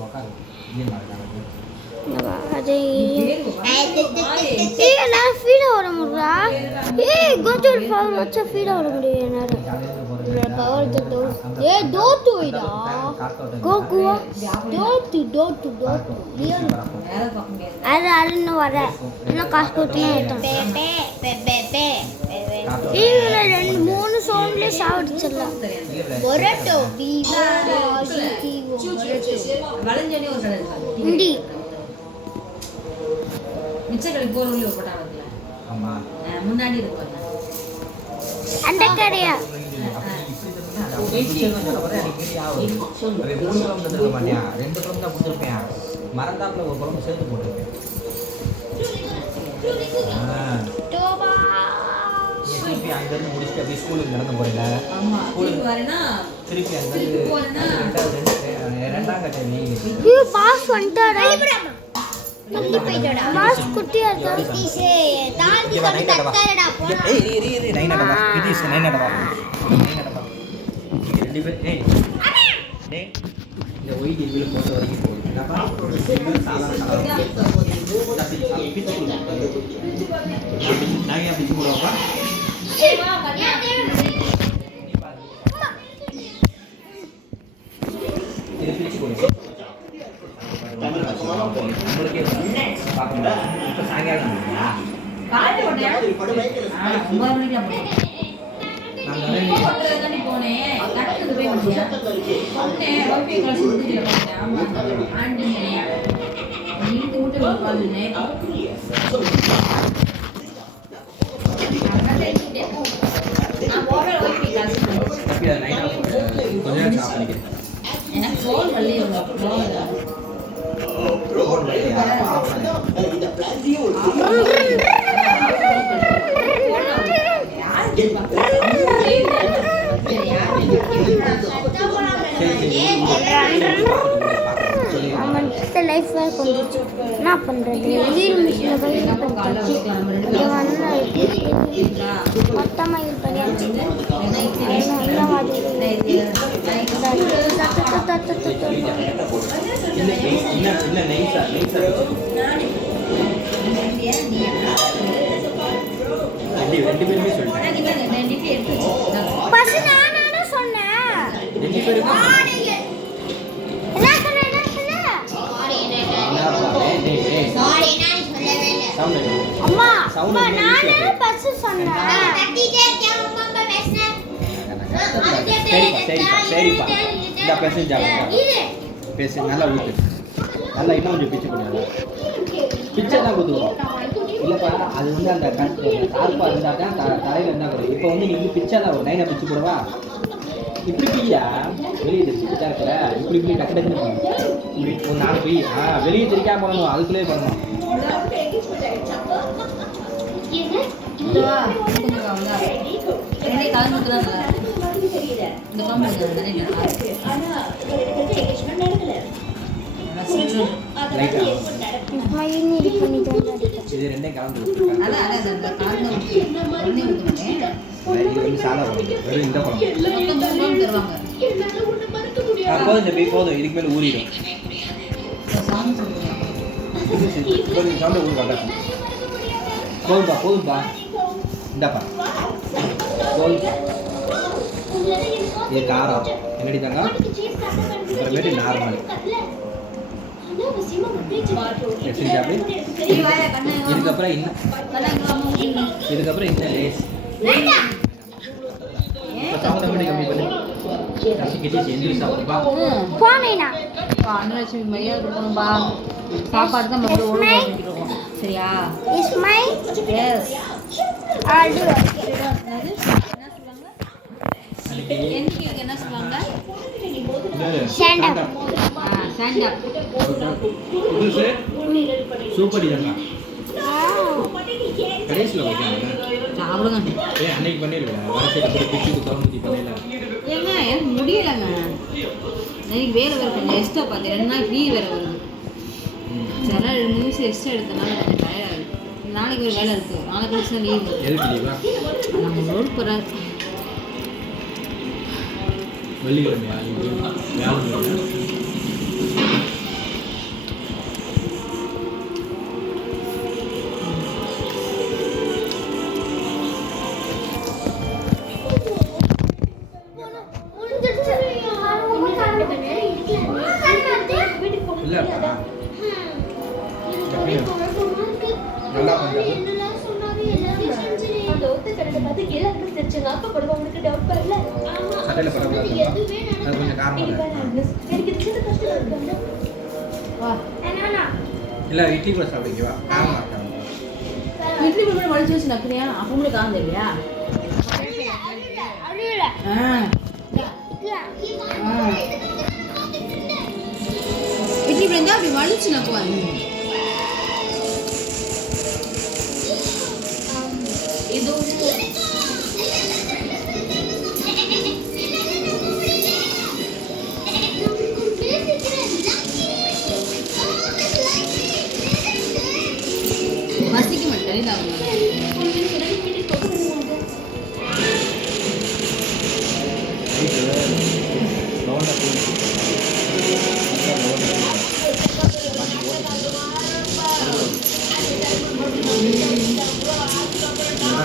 உட்காரு இல்லை மாதிரி அது நான் ஃபீல் வர முடியா? கோஜு பவர் வச்சா ஃபீல் வர முடியும். என்னால பவர் தோத்து இதா கோகுவா தோத்து அது அழுன்னு வர இன்னும் காசு கொடுத்து ரெண்டு மூணு சவுண்ட்ல சாப்பிடுச்சிடலாம். இண்டி மிச்சக்கடை போறவங்களே போட்டாங்கல்ல. ஆமா முன்னாடி இருப்பாங்க அந்த கடையா. மரந்தாப்புல ஒரு குழம்பு சேர்த்து போட்டுருக்கேன். திருப்பி அங்கிருந்து முடிச்சுட்டு அப்படியே ஸ்கூலுக்கு நடந்து போறீங்க. திருப்பி அங்கிருந்து 2ஆம் கட்ட வெயில் பாஸ் வந்துட்டாடா. பாஸ் குட்டியா இருக்கா. இந்த ஒயிட் இதில் போட்ட வரைக்கும் போகுது. நாங்கள் பிச்சு போடுவோம்ப்பா. இது பிச்சு போடுங்க. உங்களுக்கே பார்க்கணும். இப்போ சாயங்காலம் லைஃப் என்ன பண்ணுறது? வீடு மிஷினில் போய் மொத்தமாக இது பண்ணியாச்சு. அம்மா அம்மா நானே பஸ் சொன்னேன். சரிப்பா இந்த பேசு நல்லா ஊற்று. நல்லா இன்னும் கொஞ்சம் பிச்சு பண்ணுவாங்க. பிச்சை தான் கொடுத்துருவோம். இல்லைப்பா அது அந்த தார்ப்பா இருந்தால் தான் தலையில் இருந்தால் கூட. இப்போ நீங்கள் பிச்சை தான் ஒரு லைனாக பிச்சு போடுவா. இப்படி பிய்யா வெளியே தெரிஞ்சு பிச்சா இருக்கிற இப்படி டக்கு டக்குன்னு இப்படி ஒரு 4 பீ வெளியே தெரியாம பண்ணணும். அதுக்குள்ளேயே பண்ணணும். பண்ணிட்டு இது ரெண்டையும் கலந்து ஊற்றுருக்கேன். அதான் அந்த காரணம் உடனே ஊற்றுனேன். இது வந்து சாதா குழம்பு, வெறும் இந்த குழம்பு. மொத்தம் 3 தருவாங்க. போதும் தம்பி, போதும், இதுக்கு மேலே ஊறிடும். சாமி சொல்லுவாங்க. போதும், சாப்பிட ஊறு கட்டாச்சு. போதும்பா இந்தாப்பா போதும். இது காரம் என்னடி தாங்க, அப்புறமேட்டு நார்மல் இதுக்கப்புறம் இன்னும் லேஸ் சாப்பிட கம்மி பண்ணி எந்திரி சாப்பிடுப்பா. அன்னலட்சுமி மரியாதை கொடுக்கணும்பா. சாப்பாடு தான் நம்ம ஒழுங்காக செஞ்சுருக்கோம். சரியா? Is my S. All do என்ன சொல்லுவாங்க? Stand up. Stand up. புதுசு சூப்பர் இதங்க கடைசியில் வைக்காங்க. சாப்பிடுங்க. அன்னைக்கு பண்ணிருக்கேன் வர சைடு போய் பிச்சுக்கு தவணி பண்ணல. ஏங்க எனக்கு முடியலைங்க. எனக்கு வேலை வேறு கொஞ்சம் எக்ஸ்ட்ரா பார்த்தேன். 2 நாள் ஃப்ரீ வேறு வருது. சில 2 நிமிஷம் எக்ஸ்ட்ரா எடுத்தனால கொஞ்சம் டயர்டாக இருக்குது. நாளைக்கு ஒரு வேலை இருக்குது. நாளைக்கு கழிச்சு தான் லீவு. எதுக்கு லீவா? நம்ம ரோல் போகிறாரு. வெள்ளிக்கிழமையா வேலை? இல்லைப்பா நல்லா பண்ணுறது சட்டையில் பரவாயில்ல, அது கொஞ்சம் காரமாக இல்லை. இட்லி கூட சாப்பிடுவா, காரமாக இருக்காங்க. இட்லி கூட வலிச்சு வச்சு நக்குறியா? அப்போ உங்களுக்கு காந்த இல்லையா? இட்லி இருந்தால் அப்படி வலிச்சு நக்குவாங்க. வசிக்க மாட்டேன்.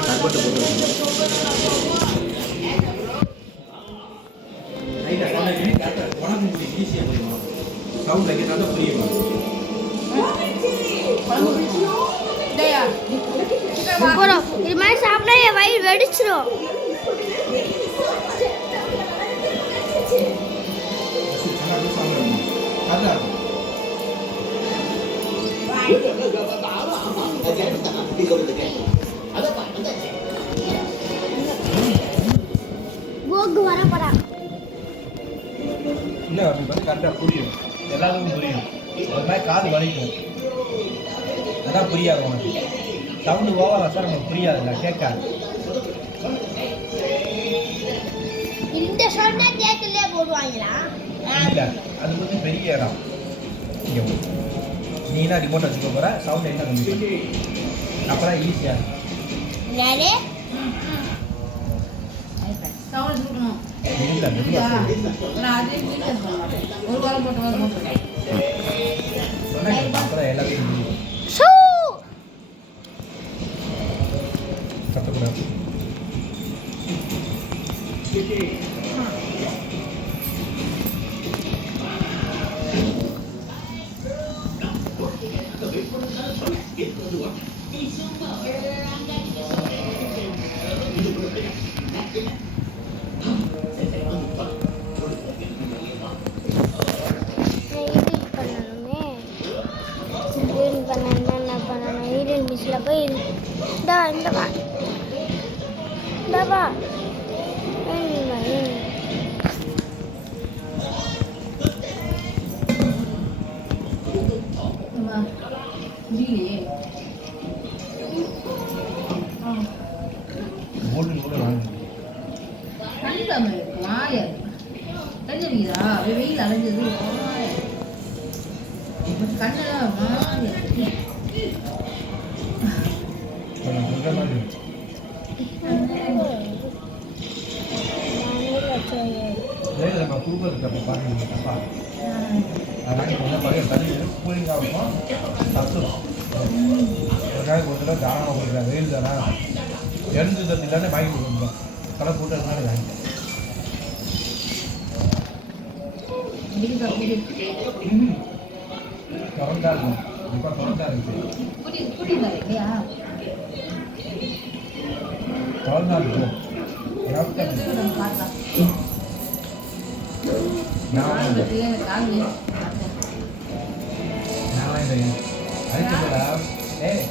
கருப்பட்டு போட்டு உனக்கு ஈஸியாக புரியும். சவுண்ட் வைக்கிறதால புரியும். போறோம். இது மாதிரி சாப்பிட்டா என் வயிறு வெடிச்சிடும். கோகு வரப்படா. இல்லை அப்படி வந்து கரெக்டாக புரியும், எல்லாத்துக்கும் புரியும். ஒரு மாதிரி காது வலிக்கும், அதான் புரியாது உனக்கு. சவுண்டு ஓவரா சார் நமக்கு புரியாதுல்ல, கேட்காது. இந்த சொன்னா கேட்கலே போடுவாங்களா? இல்லை, அது வந்து பெரிய இடம். இங்கே நீ தான் ரிமோட் வச்சுக்க போகிற, சவுண்ட் என்ன கம்மி பண்ணி அப்புறம் ஈஸியாக யாரே சவுண்ட் கொடுக்கணும். இல்லை மெதுவாக நான் அதே வீட்டில் சொல்லுவேன். ஒரு வாரம் போட்டு வாரம் போட்டுருக்கேன். சொன்னால் அப்புறம் எல்லாத்தையும் முடியும். கற்றுக்கூடாது. முடியலையே. கண்டிப்பாக இருக்கு மாய கண்டிப்பா வெயில் அலைஞ்சது கண்ணெல்லாம் மாய அந்த மாதிரி இருந்துச்சு. லேடில் நம்ம குடும்பத்துக்கு அப்போ பாருங்க அப்பா அதனால் கொஞ்சம் பழைய தண்ணி கூலிங்காக இருக்கும் சத்துடும் ஒரு நாளைக்கு ஒரு தடவை தாராளமாக கொடுக்குறேன் வெயில் தானே எரிஞ்சு தண்ணி தானே வாங்கி கொடுக்கணும் கடை கூட்டதுனால வாங்கிட்டேன். தொடர்ந்தா இருக்கும் இப்போ தொடர்ந்தா இருந்துச்சு தொடர்ந்தா இருக்கும் அடிச்சதுல ஏய்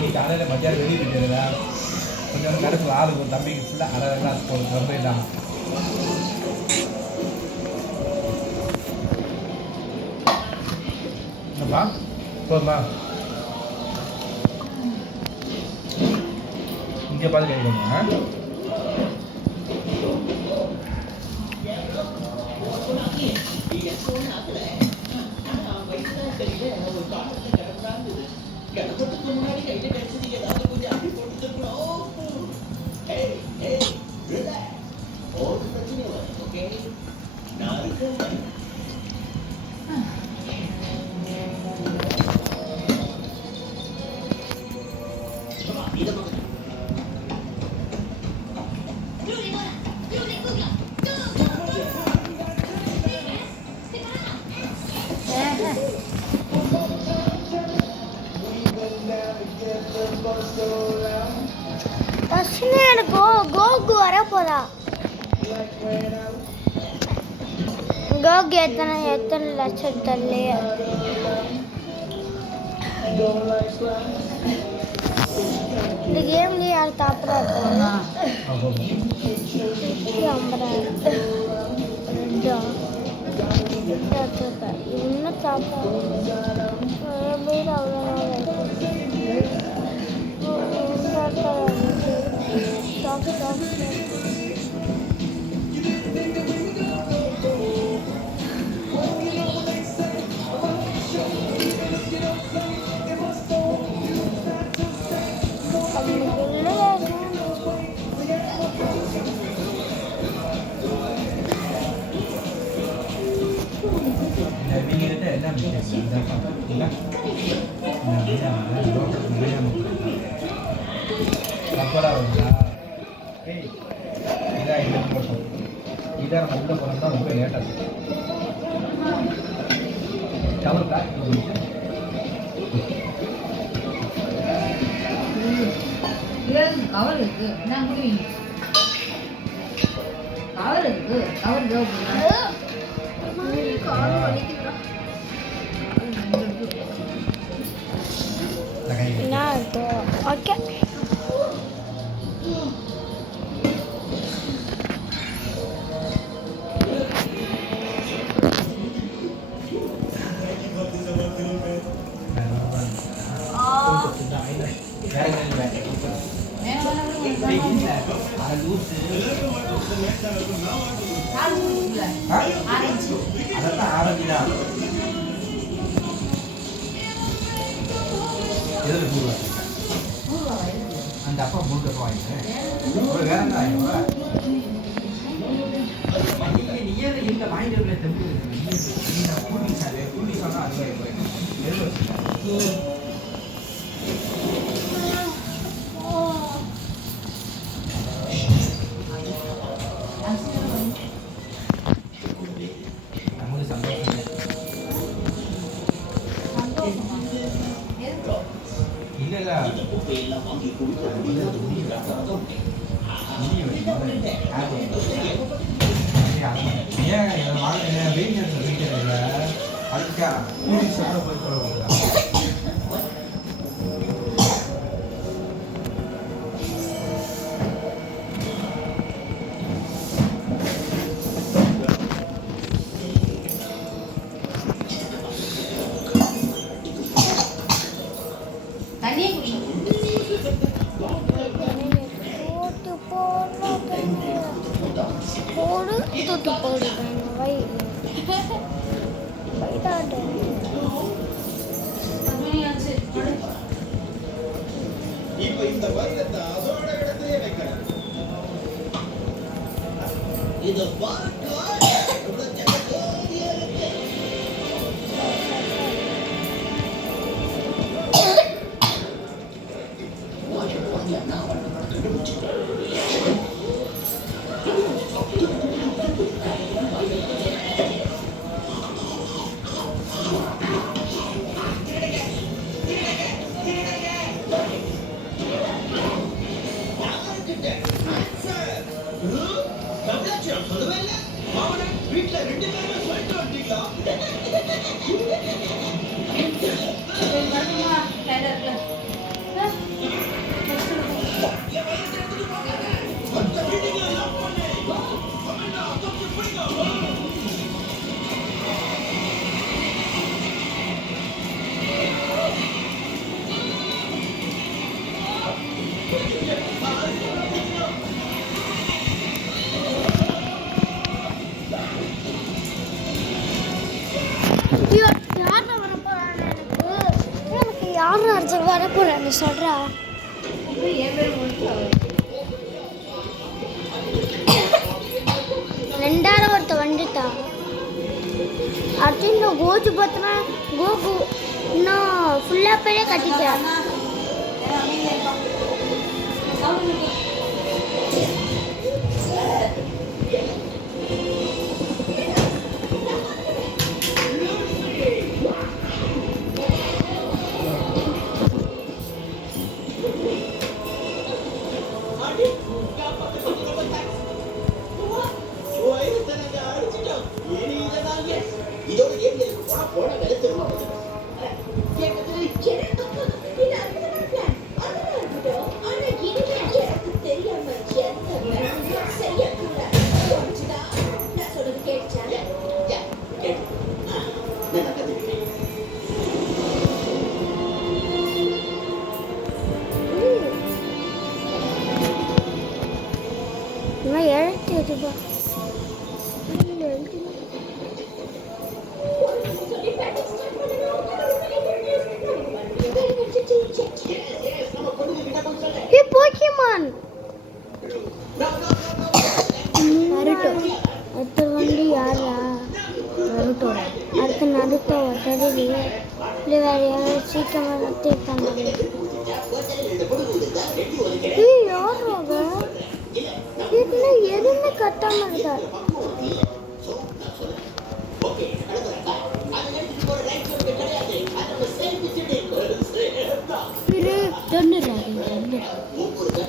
நீ காலையில் மத்தியானம் வெளியே போயிட்டுருதா கொஞ்சம் கருப்பு ஆளுக்கு ஒரு தம்பிக்கு ஃபுல்லாக அரை கிளாஸ் போயிடலாம். என்னப்பா போதுமா இங்கே பார்த்து கேட்கணுங்க. கோகு வர போறா. கோகு எத்தனை லட்சம் தரல. இந்த கேம்ல யார் தாப்பரா இருக்காங்க? இன்னும் தாப்பா பக்கோடா வருதா? இதான் இந்த போட்டோம் இதான் நம்ம உள்ள போனோம்னா ரொம்ப லேட்டாக கவர்க்கா கவர் இருக்கு நான் குடிவீங்க கவர் இருக்கு கவர் ஓகே. அதான் ஆரஞ்சுடா எதில் பூர்வா அந்த அப்பா 3 ரூபா வாங்கிக்கிறேன் ஒரு வேற என்ன வாங்கிக்கிறேன் நீயே இந்த வாங்கிட்டு தெம்பு கூட்டி சொன்னால் அது நமக்கு சந்தோஷம் இல்லை ஏன் வெயில் வீட்டில் அதுக்கா போய் தண்ணியே குடி போட்டு இப்ப இந்த வைரத்தை அதோட இடத்திலே வைக்கணும். இது வீட்டுல 2 பேருமே சொல்லிட்டு வந்துட்டீங்களா? வரப்போறான்னு சொல்றா. ரெண்டாவது ஒருத்த வந்துட்டா. அடுத்து இந்த கோஜு பார்த்தனா கோகு இன்னும் ஃபுல்லா பேரே கட்டிட்டேன். எதுவுமே கட்டாம இருக்காரு.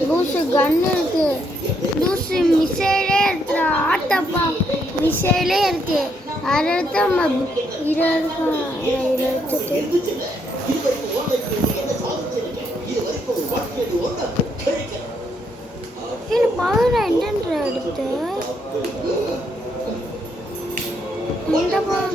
லூசு கன்னு இருக்கு, லூசு மிசைலே இருக்கு, ஆட்டப்பா மிசைலே இருக்கு. அதை எடுத்து பவர் என்னன்ற எடுத்து இந்த ஃபோன்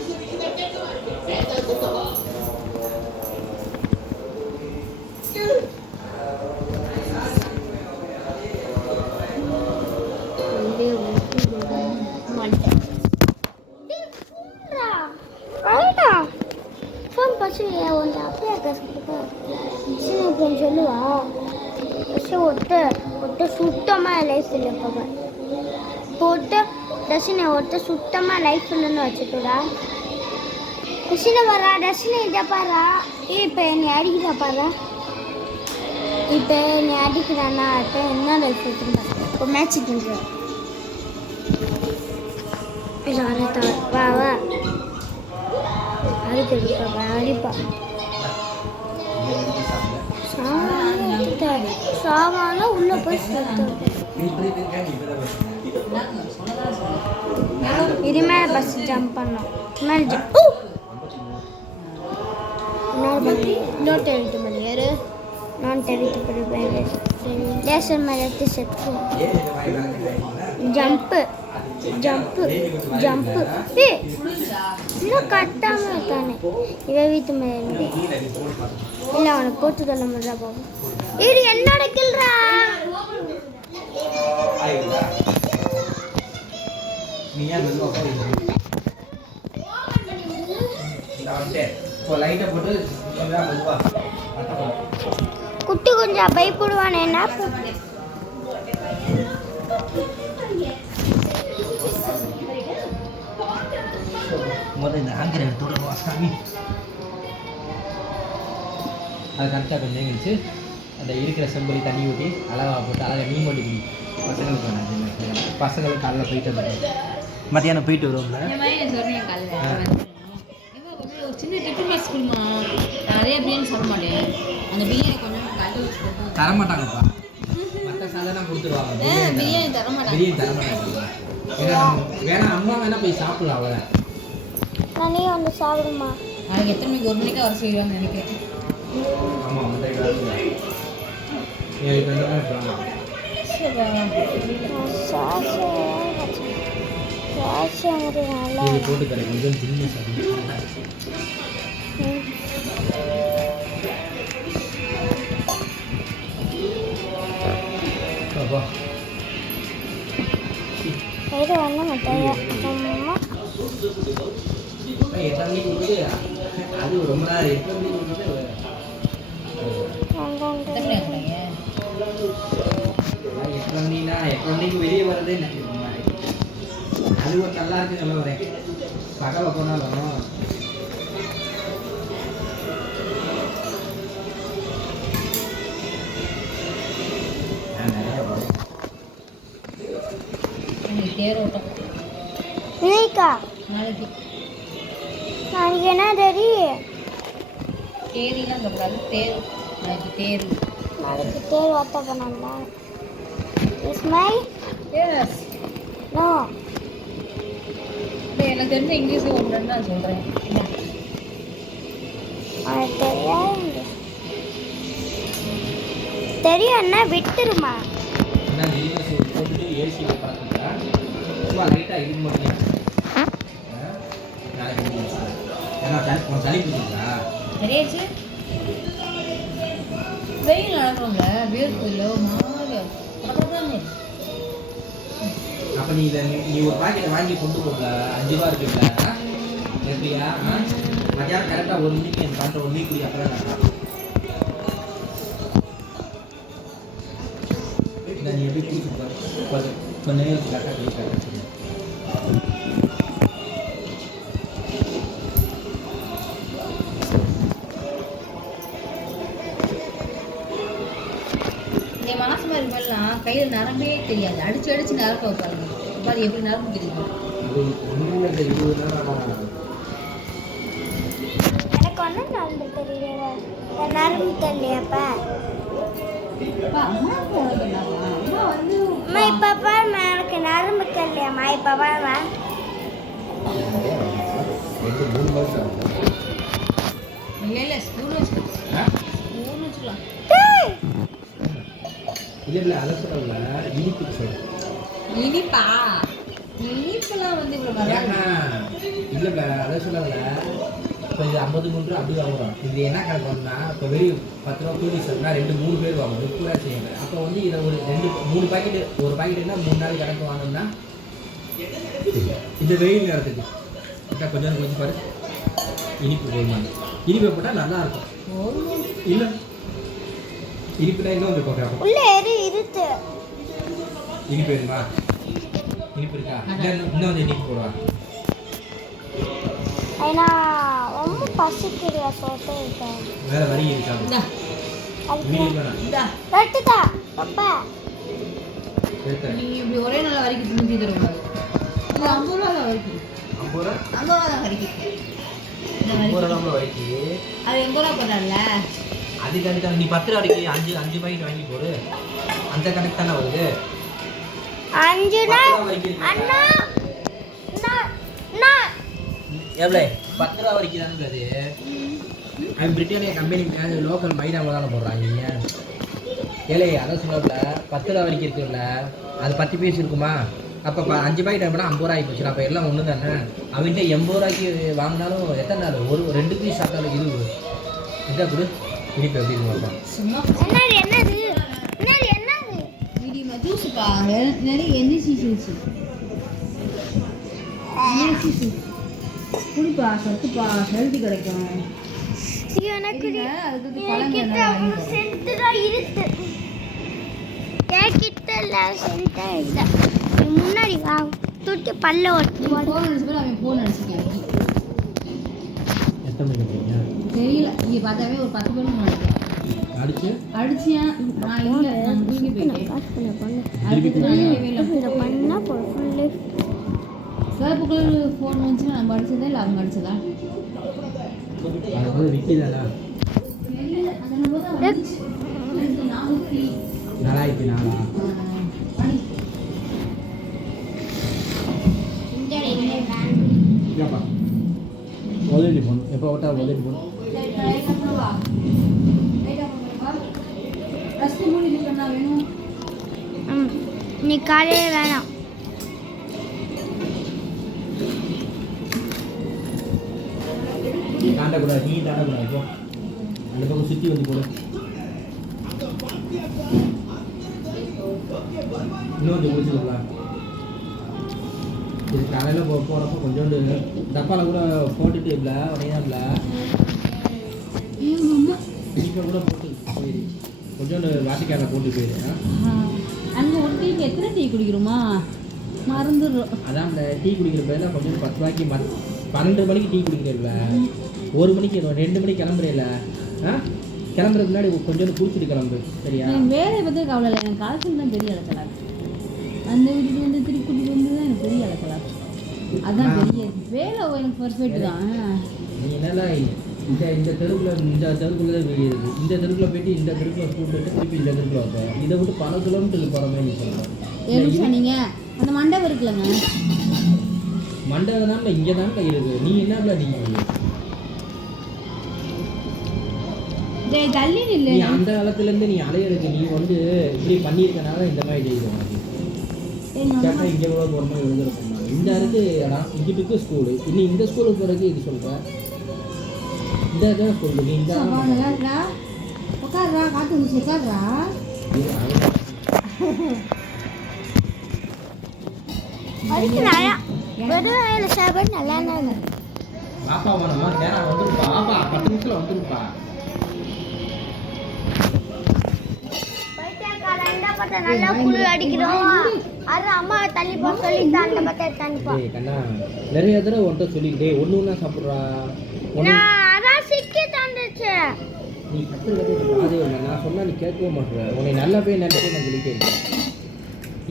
பசு ஒன்று அப்படியே சொல்லுவா. பசு ஒட்ட சுத்தமாக லைஃப் இல்லை பாப்பா. இப்போ டசினை ஒட்ட சுத்தமாக லைஃப் இல்லைன்னு வச்சுக்கூடா. டசினை வரா, டசினை இதை பாரா. இப்போ என்னை அடிக்கிறா பாரா. இப்போ என்னை அடிக்கிறானா இப்போ என்ன லைஃப் இருக்குன்னு இப்போ மேட்ச் பண்ணுறேன். வா வா அடிப்பா அடிப்பா. சாவான உள்ள போய் இது மேல பஸ் ஜம்ப் பண்ணோம். மேல ஜம்ப் இன்னொரு டெரிட்டு பண்ணியாரு. நான் டெரிட்டு பண்ணி லேசர் மேலே எடுத்து செத்து ஜம்ப்பு ஜம்ப்பு ஜம்ப்பு. இன்னும் கட்டாம இருக்கானே இவன் வீட்டு மேலே இல்லை. அவனை போட்டு தள்ள முடியல பாபு. இது என்னோட கில்றா. வந்துட்டு இப்போ லைட்டை போட்டு மெதுவா குட்டி கொஞ்சம் பயப்படுவானே என்ன முதல்ல இந்த ஆங்கிற எடுத்து சாமி அது கரெக்டாக கொஞ்சம் வச்சு அந்த இருக்கிற செம்பலி தண்ணி ஊற்றி அழகாக போட்டு அழகாக மீன் பண்ணி பசங்களுக்கு வேணாம் பசங்களுக்கு காலைல போயிட்டு வந்துடுவோம் மத்தியானம் போயிட்டு வருவோம்ல ஒரு சின்ன டிஃபன் பாக்ஸ் கொடுமா நிறைய பிரியாணி சொல்ல மாட்டேன் அந்த பிரியாணி கொஞ்சம் தரமாட்டாங்கப்பா மற்ற சாதனை கொடுத்துருவாங்க பிரியாணி தர மாட்டாங்க பிரியாணி தரமாட்டாங்க வேணா அம்மா வேணா போய் சாப்பிடலாம் அவளை நானே வந்து சாப்பிடுமா நாளைக்கு எத்தனை மணிக்கு 1 மணிக்கு வர செய்வாங்கன்னு நினைக்கிறேன் ஆமாம் வந்து இப்போ இந்த மாதிரி இருக்கலாம் இது போட்டு கடை கொஞ்சம் ஜில்லு அப்பா இது ஒன்றும் மாட்டேன் எத்தனை மணிக்கு கொடுக்குது அது ரொம்ப நேரம் எத்தனை மணிக்கு கொடுக்குது எத்தனை மணிக்கு வெளியே வர்றதே அது ஒரு நல்லா இருக்கு சொல்ல வரேன் பகலை போனாலும் தேரோட்டம் இன்னைக்கா நாளைக்கு நாளைக்கு என்ன தெரியும் தேரிலாம் சொல்கிறாரு தேர் நாளைக்கு தேர் நாளைக்கு தேர் வார்த்தை பண்ணா இஸ் மை எஸ் நோ எனக்கு தெரிஞ்ச இங்கிலீஷ் ஒன்று நான் சொல்கிறேன் அது தெரியாது தெரியும் என்ன விட்டுருமா போட்டுட்டு ஏசி பார்த்துட்டா சும்மா லைட்டாக இது மட்டும் நாளைக்கு ஏன்னா சளி பிடிச்சிருக்கா சரியாச்சு வெயில் நடக்கணும்ல வேர்க்கு இல்லை மாதிரி அப்போ நீ இதை நீ ஒரு பாக்கெட்டை வாங்கி கொண்டு போகல 5 ரூபா இருக்குல்ல எப்படியா மத்தியானம் கரெக்டாக 1 மணிக்கு என் பண்ணுற 1 மணிக்கு குடி அப்புறம் நீ எப்படி குடிச்சு கொஞ்ச நேரம் கரெக்டாக குடி கரெக்டாக மனசு மாதிரி மாதிரிலாம் கையில் நரம்பே தெரியாது அடிச்சு அடிச்சு நரம்ப வைப்பாங்க அது எப்படி நரம்பு தெரியும் எனக்கு ஒன்றும் நரம்பு தெரியல நரம்பு தெரியலையாப்பா அம்மா இப்போ பாருமா எனக்கு நரம்பு தெரியலையாம்மா இப்போ பாருமா இல்லை ஸ்பூன் வச்சுக்கலாம் ஸ்பூன் வச்சுக்கலாம் இல்லை அலசல இனிப்பு சொல்லு இனிப்பா இனிப்பெல்லாம் வந்து இவ்வளோ வராது இல்லை அலசல இப்போ இது 53 அப்படி வாங்குறோம் இது என்ன கணக்குன்னா இப்போ வெளியே 10 ரூபா கூலி சொன்னால் 2-3 பேர் வாங்குவோம் 30 ரூபா செய்யுங்க அப்போ வந்து இதை ஒரு 2-3 பாக்கெட்டு ஒரு பாக்கெட்டுனா 3 நாள் கணக்கு வாங்கினோம்னா இந்த வெயில் நேரத்துக்கு இப்போ கொஞ்சம் பாரு இனிப்பு போடுவாங்க இனிப்பை போட்டால் நல்லாயிருக்கும் இல்லை இனிப்புனா இன்னும் வந்து பார்க்குறாங்க உள்ளே இருக்கு இனிப்பு வேணுமா இனிப்பு இருக்கா இன்னும் வந்து இனிப்பு போடுவாங்க ஏன்னா ரொம்ப பசிக்கிறியா சொல்லிட்டு இருக்கேன் வேற வரி இருக்காது கட்டுதா அப்பா நீ இப்படி ஒரே நாள் வரைக்கும் துணிஞ்சு தருவாங்க இது 50 ரூபா தான் வரைக்கும் 50 ரூபா 50 ரூபா தான் வரைக்கும் 50 ரூபா வரைக்கும் அது 80 ரூபா போட்டார்ல அது கணக்கு நீ 10 ரூபா வரைக்கும் 5 பாக்கெட் வாங்கி போடு அந்த கணக்கு தானே வருது 5 அண்ணா எவ்வளோ 10 ரூபா வரைக்கும் தானே அது அவன் பிரிட்டானியா கம்பெனி லோக்கல் மைதாவில் தானே போடுறாங்க ஏழை அதான் சொன்னாப்புல 10 ரூபா வரைக்கும் இருக்குல்ல அது 10 பீஸ் இருக்குமா அப்போ 5 பாக்கெட் அப்படின்னா 50 ரூபாய்க்கு போச்சு அப்போ எல்லாம் ஒன்று தானே அவன்கிட்ட 80 ரூபாய்க்கு வாங்கினாலும் எத்தனை நாள் ஒரு 2 பீஸ் சாப்பிட்டாலும் இது எங்கே கொடு இனிப்பு எப்படி இருக்கும் என்னது மீடியமா ஜூஸ்ப்பா நிறைய எனர்ஜி ஜூஸ் குடிப்பா சத்துப்பா ஹெல்தி கிடைக்கும். எனக்கு அதுக்கு என்கிட்ட ஒரு சென்ட் தான் இருக்கு. என்கிட்ட இல்லை சென்ட்டே இல்லை. நீ முன்னாடி வா தொட்டு பல்ல ஓட்டு. ஃபோன் அடிச்சு அவன் ஃபோன் அடிச்சுக்கேன். எத்தனை மணிக்கு இருக்கீங்க? தெரியல இங்கே பார்த்தாவே ஒரு 10 மணி நினைக்கிறேன். அடிச்சியா நான் இல்லை நான் தூங்கி போயிட்டேன். அதுக்கு நான் பண்ணால் ஃபுல்லு சிவப்பு கலர் ஃபோன் வந்துச்சுன்னா நம்ம அடிச்சதா இல்லை அவங்க அடிச்சதா அது வந்து விற்கிதாடா தெரியல. அதில் போது வந்துச்சு 4004 ஏப்பா முதலீடு போகணும் எப்போ ஓட்டா முதலீடு போகணும். நீ காலையே வேணாம். நீ தாண்டக்கூடாது இப்போ அந்த பக்கம் சுற்றி வந்து போடு. இன்னும் கொஞ்சம் குடிச்சுக்கலாம். இது காலையில் போகிறப்போ கொஞ்சோண்டு டப்பாவில் கூட போட்டுட்டு இல்லை உடையாமல இப்போ கூட போட்டு போயிடு. கொஞ்சோண்டு வாட்டிக்காரில் போட்டு போயிடு. அங்கே ஒரு டீக்கு எத்தனை டீ குடிக்கிறோமா மறந்துடும். அதான் அந்த டீ குடிக்கிற பேரில் கொஞ்சம் 10 ரூபாய்க்கு 12 மணிக்கு டீ குடிக்கிறேன்ல, 1 மணிக்கு 2 மணிக்கு கிளம்புறேன்ல, கிளம்புறதுக்கு முன்னாடி கொஞ்சோண்டு குடிச்சிட்டு கிளம்பு சரியா. எனக்கு வேலையை பற்றி கவலை இல்லை, எனக்கு காய்ச்சல் தான் பெரிய அழைக்கலாம். அந்த வீட்டுக்கு வந்து திருப்பி கூட்டிட்டு வந்து தான் எனக்கு பெரிய அழைக்கலாம். அதான் பெரிய வேலை எனக்கு பர்ஃபெக்ட் தான். நீ என்னெல்லாம் இந்த தெருக்குள்ள தான் வீடு இருக்குது. இந்த தெருக்குள்ள போயிட்டு இந்த தெருக்குள்ள ஸ்கூல் போயிட்டு திருப்பி இந்த தெருக்குள்ள வைப்பேன். இதை விட்டு பல கிலோமீட்டருக்கு போகிற மாதிரி நீ சொல்கிறேன். நீங்கள் அந்த மண்டபம் இருக்குல்லங்க, மண்டபம் தான் இங்கே தான் இருக்குது. நீ என்ன நீ தள்ளி இல்லை. நீ அந்த காலத்துலேருந்து நீ அலையிறதுக்கு நீ வந்து இப்படி பண்ணியிருக்கனால இந்த மாதிரி செய்யுது உனக்கு. கேட்டால் இங்கே கூட போகிற மாதிரி எழுதுறோம். இந்த இருக்கு இடம் இங்கிட்டுக்கு ஸ்கூலு, இன்னும் இந்த ஸ்கூலுக்கு போகிறதுக்கு இது சொல்கிறேன். இந்த இதான் ஸ்கூலு நீ இந்த உட்காடுறா காற்று முடிச்சு உட்காடுறா. நல்லா பாப்பா வேணாமா நேரம் வந்துருப்பா. பாப்பா 10 நிமிஷத்தில் வந்துருப்பா. நல்லா குளிர் அடிக்கிறோம். அது அம்மா தள்ளி போ சொல்லிட்டு அந்த பத்த தண்ணி போ. கண்ணா நிறைய தடவை உன்கிட்ட சொல்லிக்கிட்டே ஒன்று ஒன்றா சாப்பிட்றா. நான் அதான் சிக்கி தந்துச்சு. நீ கற்றுக்கிறது அதே ஒன்று நான் சொன்னால் நீ கேட்கவே மாட்டேற. உன்னை நல்லா போய் நினைச்சு நான் சொல்லிட்டே இருக்கேன்.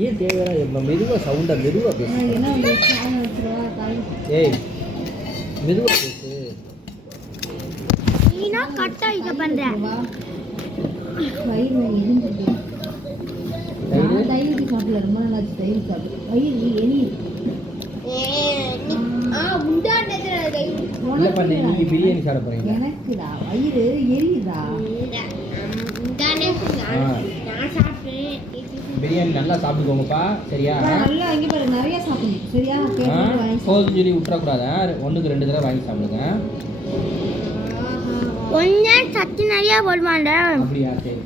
ஏன் தேவையான மெதுவாக சவுண்டாக மெதுவாக பேசு. ஏய் மெதுவாக பேசு. நீனா கரெக்டாக இதை பண்ணுறேன். தயிர் சாப்பிடல, ரொம்ப நாளாச்சு தயிர் சாப்பிடு. வயிறு எலி நீங்க பிரியாணி சாப்பிட போறீங்க. எனக்குடா வயிறு எரியுதா. பிரியாணி நல்லா சாப்பிட்டுக்கோங்கப்பா சரியா. நல்லா இங்கே பாரு நிறைய சாப்பிடணும் சரியா. போதும் சொல்லி விட்டுறக்கூடாது. 1க்கு 2 தடவை வாங்கி சாப்பிடுங்க. கொஞ்சம் சட்டி நிறையா போடுவாண்ட. அப்படியா சரி.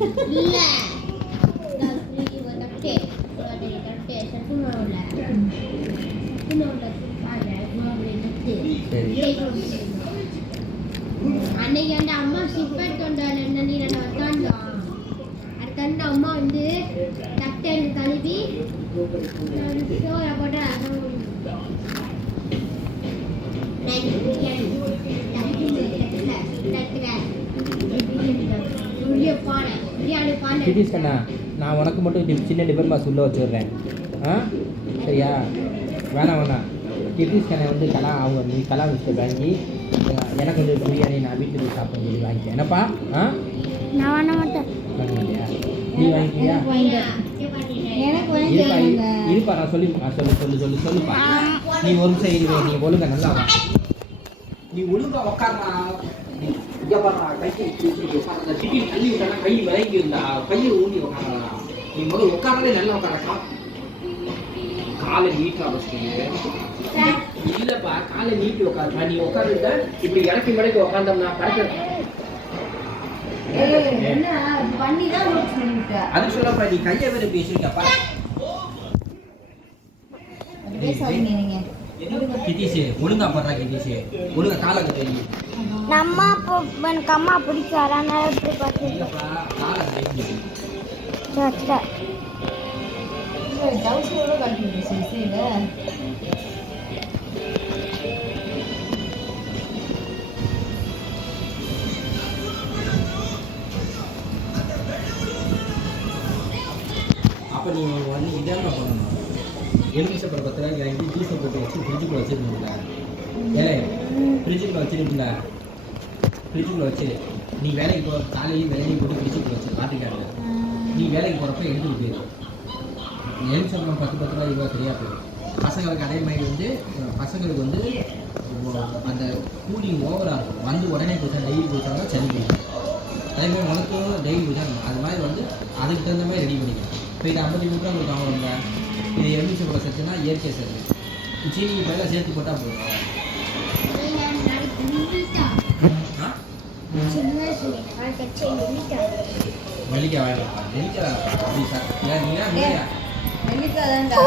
அன்னைக்கு அந்த அம்மா சிப்பர் தொண்டால நீ வந்தாண்டோம். அடுத்த அம்மா வந்து தட்டை கழுவி சோறை போட்டு நான் உனக்கு மட்டும் சின்ன டிபன் பாஸ் உள்ள வச்சுடுறேன் சரியா. வேணாம் கிட்டிஸ் கண்ணை வந்து அவங்க நீ கலா மிஸ்டர் வாங்கி எனக்கு கொஞ்சம் பிரியாணி நான் வீட்டுக்கு சாப்பிட சொல்லி வாங்கிக்கேன். என்னப்பா நான் வாங்க மாட்டேன். வாங்க மாட்டியா நீ வாங்கிக்கியா. இருப்பா நான் சொல்லுப்பா. நீ ஒரு நிமிஷம் இருவே. நீ ஒழுங்கா நல்லா வா. நீ ஒழுங்கா உட்காரா. டிக்கெட் தள்ளி விட்டா கை வதங்கி இருந்தா கையை ஊண்டி உட்காரா. நீ முதல்ல உட்காரதே நல்லா உட்காரக்கா. காலை நீட்டா வச்சுக்கோங்க. இல்லப்பா காலை நீட்டி உட்காருப்பா. நீ உட்காந்துட்ட இப்படி இறக்கி மடக்கி உட்காந்தோம்னா பறக்க. அது சொல்லப்பா நீ கையை வேற பேசிருக்கப்பா. கிட்டீஷே ஒழுங்கா பண்றா கிட்டீஷே ஒழுங்கா காலக்கு தெரியும் நம்ம அப்போ எனக்கு அம்மா பிடிக்காது அதனால இப்படி பார்த்துருக்கேன் காலக்கு தெரியும் டவுஸ் எவ்வளோ கட்டிட்டு சைஸில் அப்போ நீ வந்து இதாக பண்ணணும் எலுமிச்சை பழத்தில் வாங்கி ஜூஸை போட்டு வச்சு ஃப்ரிட்ஜுக்குள்ளே வச்சுருந்தீங்களா ஏழை ஃப்ரிட்ஜுக்குள்ளே வச்சுருக்கீங்களா ஃப்ரிட்ஜுக்குள்ளே வச்சு நீ வேலைக்கு போகிற காலையிலையும் வேலையும் போட்டு ஃப்ரிட்ஜுக்குள்ளே வச்சு காட்டுக்காரு நீ வேலைக்கு போகிறப்ப எடுத்துகிட்டு போயிடும் எலுமிச்சை பழம் 10 ரூபா இவ்வளோ சரியாக போயிடும் பசங்களுக்கு அதே மாதிரி வந்து பசங்களுக்கு வந்து அந்த கூலிங் ஓவராக இருக்கும் வந்து உடனே குடிச்சா டெய்லி குடிச்சாங்கன்னா சரி போயிடும் அதே மாதிரி உனக்கும் டெய்லி குடிச்சா அது மாதிரி வந்து அதுக்கு தகுந்த மாதிரி ரெடி பண்ணிக்கலாம் இப்போ இது 50 ரூபா உங்களுக்கு வாங்குவாங்க இது எலுமிச்சை பழம் சேர்த்துனா இயற்கை சேர்த்து சீனி பதிலாக சேர்த்து போட்டால் போதும் நெல்லிக்காய் வாங்கிப்பா நெல்லிக்காய் அப்படி சார் ஏன் நீனா இல்லையா நெல்லிக்காய் தான்டா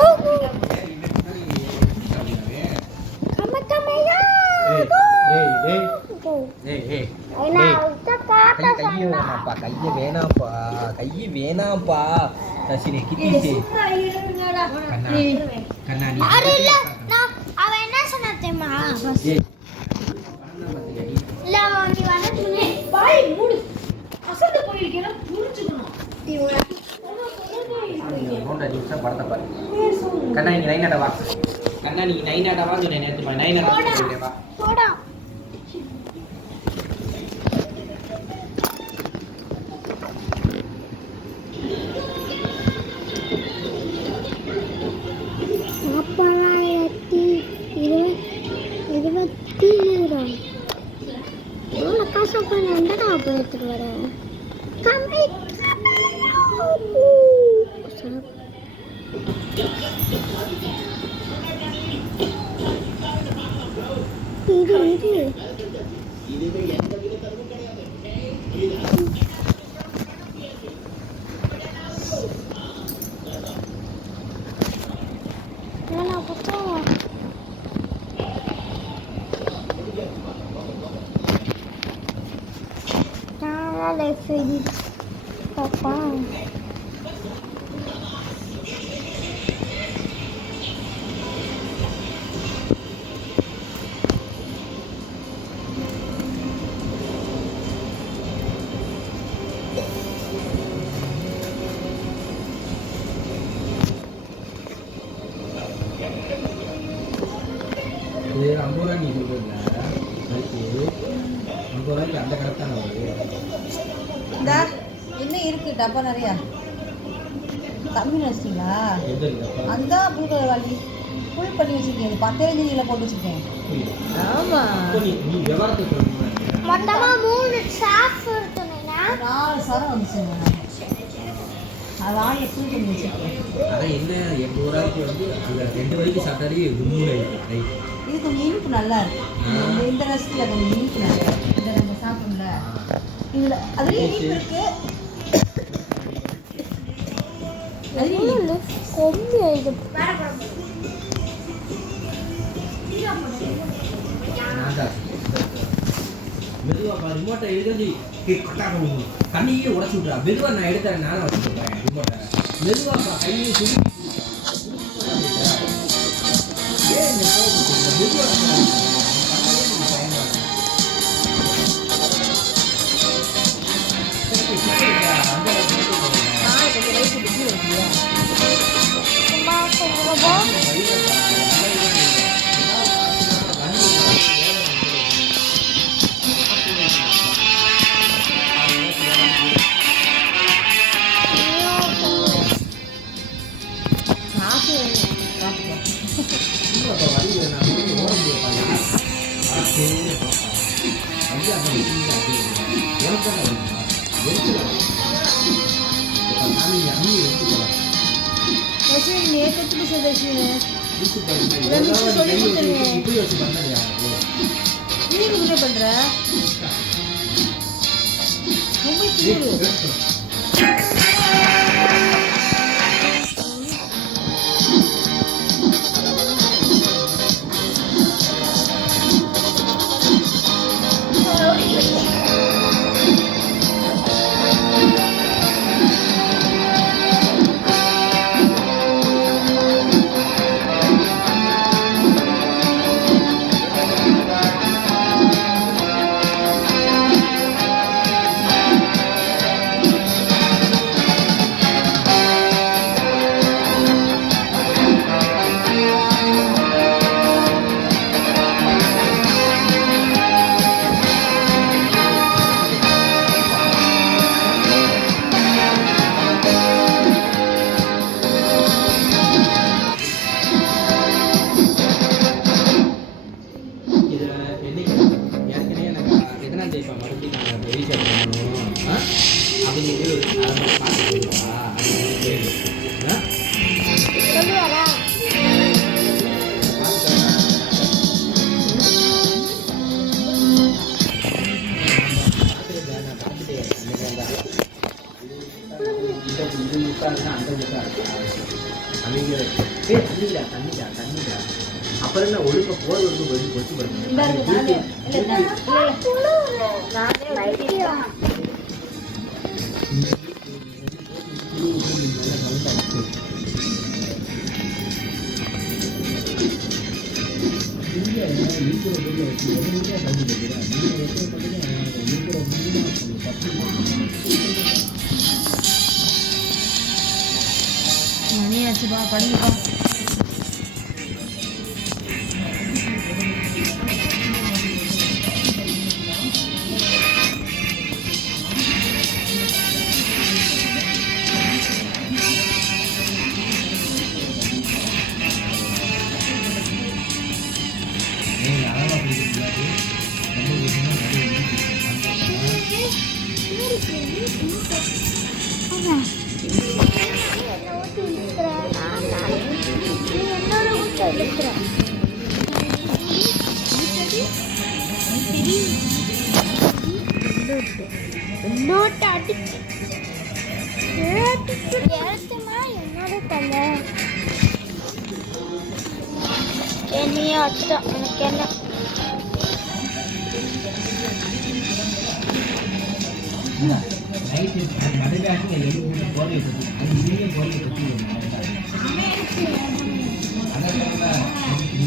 கையை வேணாம்ப்பா சரி கிட்டி கண்ணாடி அவன் என்ன சொன்னா தெரியுமா இல்ல அவன் நீ வந்து பாய் மூடு அசந்து போயிருக்கேன்னா புரிஞ்சுக்கணும் படத்தை பாரு கண்ணா நீங்க நைனாடவா கண்ணா நீங்க நைனாடவா சொன்னேன் நேற்று நைனாடவா போடா காசு பண்ண எந்தடா போயிட்டு வர கம்மி இது feliz papai இது 50 ரூபா நீ சொல்றீங்க அதுக்கு 50 ரூபாய்க்கு அந்த கரெக்ட் தான் வருது இந்த இன்னும் இருக்கு டப்பா நிறையா கம்மி வச்சிட்டீங்களா அந்த ப்ளூ கலர் வாங்கி ஃபுல் பண்ணி வச்சிருக்கேன் 10 இன்ச்சில் போட்டு வச்சிருக்கேன் ஆமா நீ விவரத்தை சொல்லுங்க மொத்தமா 3 சாஃப் இருக்குனா 4 சரம் வந்துச்சுங்க அது வாங்கி ஃபுல் பண்ணி வச்சிருக்கேன் அதான் என்ன 80 ரூபாய்க்கு வந்து அந்த 2 வரைக்கும் சாப்பிட்டாலே கும்முல ரைட் இது கொஞ்சம் இனிப்பு நல்லா இருக்கு இந்த ரெசிபியில் கொஞ்சம் இனிப்பு நல்லா இருக்கு இதை நம்ம சாப்பிடல இதில் அதுலேயும் இனிப்பு இருக்கு கொம்பு இது மெதுவாக ரிமோட்டை எழுதி கண்ணியே உடச்சு விட்றா மெதுவாக நான் எடுத்தேன் நானும் வச்சு கொடுக்குறேன் ரிமோட்டை மெதுவாக கையை சொல்லி பண்ற இப்போ மறுபடியும் நாங்கள் ரீசார்ஜ் பண்ணணும் அப்படின்னு அதை பார்த்து போயிடுவா அப்படின்னு சொல்லுவாரா? இது முட்டா இருக்கா அந்த முட்டா இருக்கா அவங்க தண்ணிடா அப்புறம் என்ன ஒழுக்க போர் வந்து கொஞ்சம் கொச்சு பண்ணுங்க மணியாச்சுப்பா படிங்கப்பா. என்னையும் அடிச்சிட்டான். எனக்கு என்ன நைட்டு நடுராசி எழுதி போர்வை கட்டி அது இனிய போர்வை கட்டி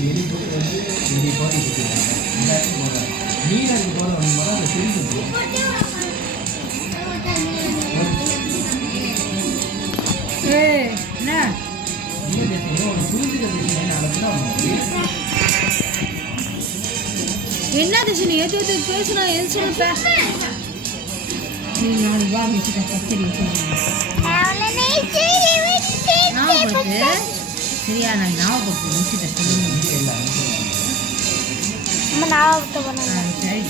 எலி போட்டு வந்து எலி போர்வை கட்டிடுறாங்க நீராக போகிற வந்து அதை தெரிஞ்சு என்ன என்ன திசை நீ எது பேசுனா எது சொல்லுப்ப வா மிச்சிட்ட கச்சேரி ஞாபகப்படுத்து. சரியா நான் ஞாபகப்படுத்து மிச்சிட்ட சொல்லுங்க. நம்ம ஞாபகத்தை பண்ண சரி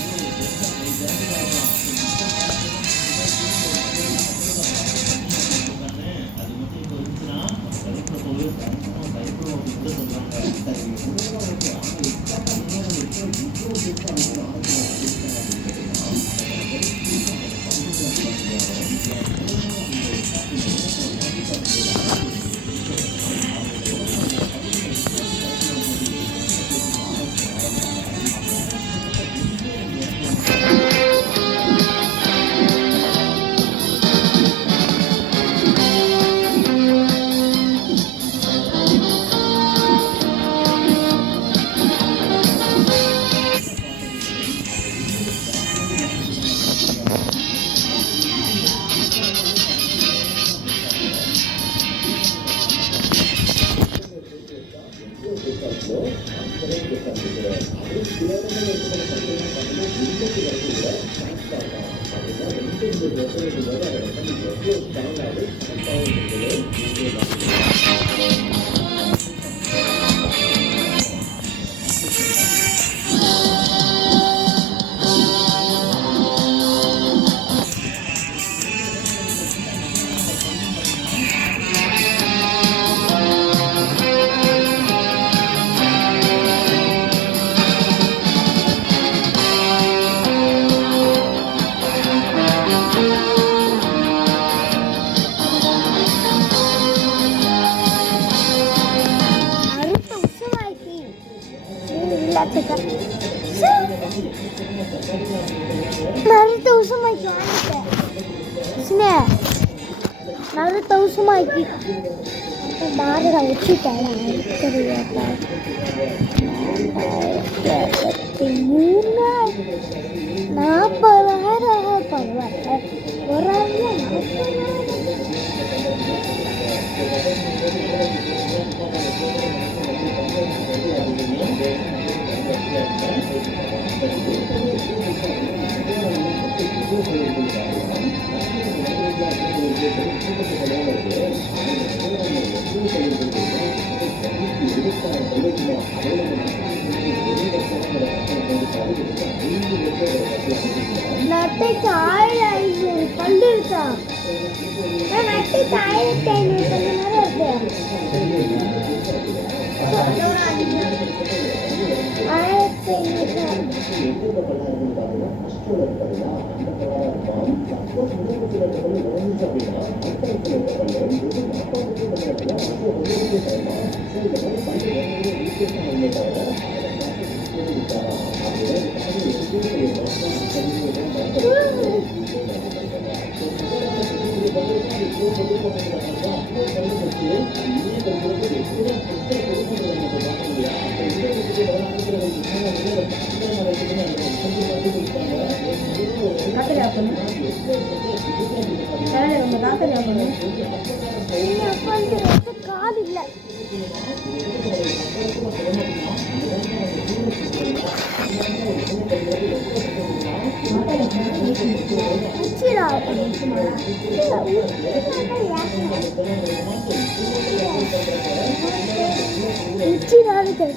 Thank you. நட்டைக்கு 1500 கல் இருக்கா? நட்டைக்கு 1500 கல் நேரம் இருக்கு. 1500 கால் இல்லை. உச்சிராது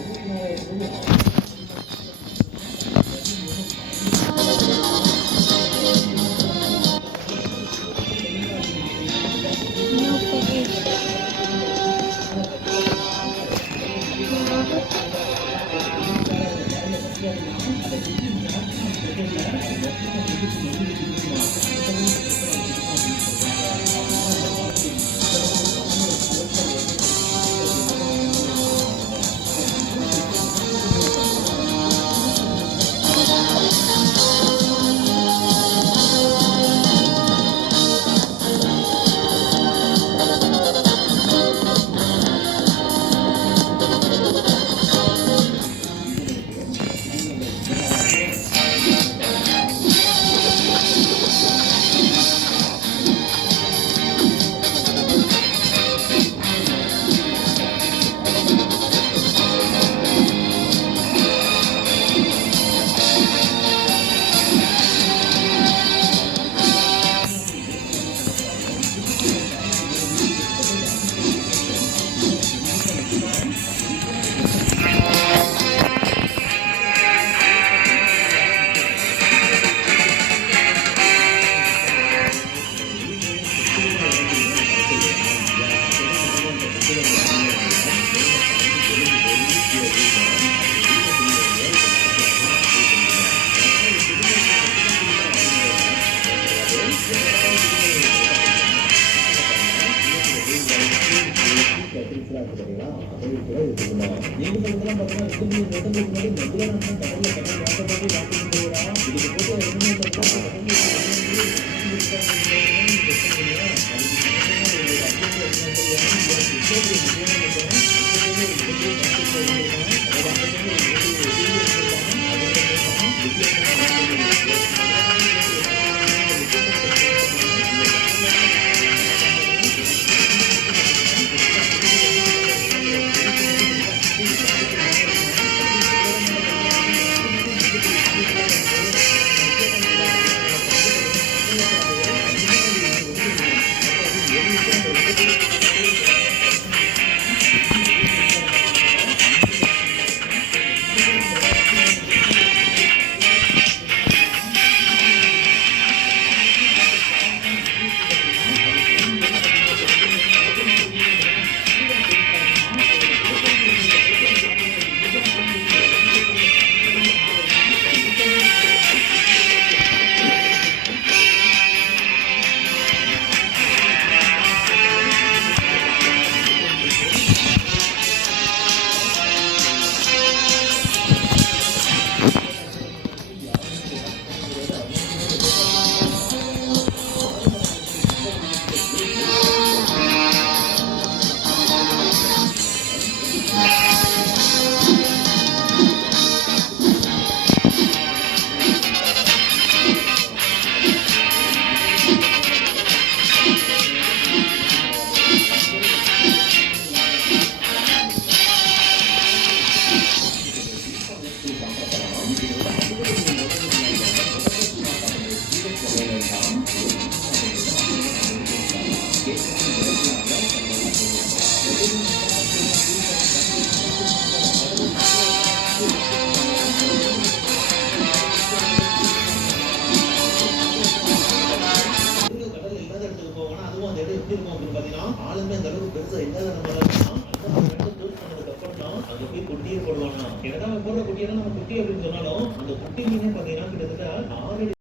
இருந்தாலுமே அந்த அளவுக்கு பெருசா இல்லாத நம்மளால அந்த க்ளோஸ் பண்ணதுக்கு அப்புறம் தான் அங்க போய் குட்டியை போடுவானா. என்னதான் அவன் போடுற குட்டியை தான் நம்ம குட்டி அப்படின்னு சொன்னாலும் அந்த குட்டி மீனே பாத்தீங்கன்னா கிட்டத்தட்ட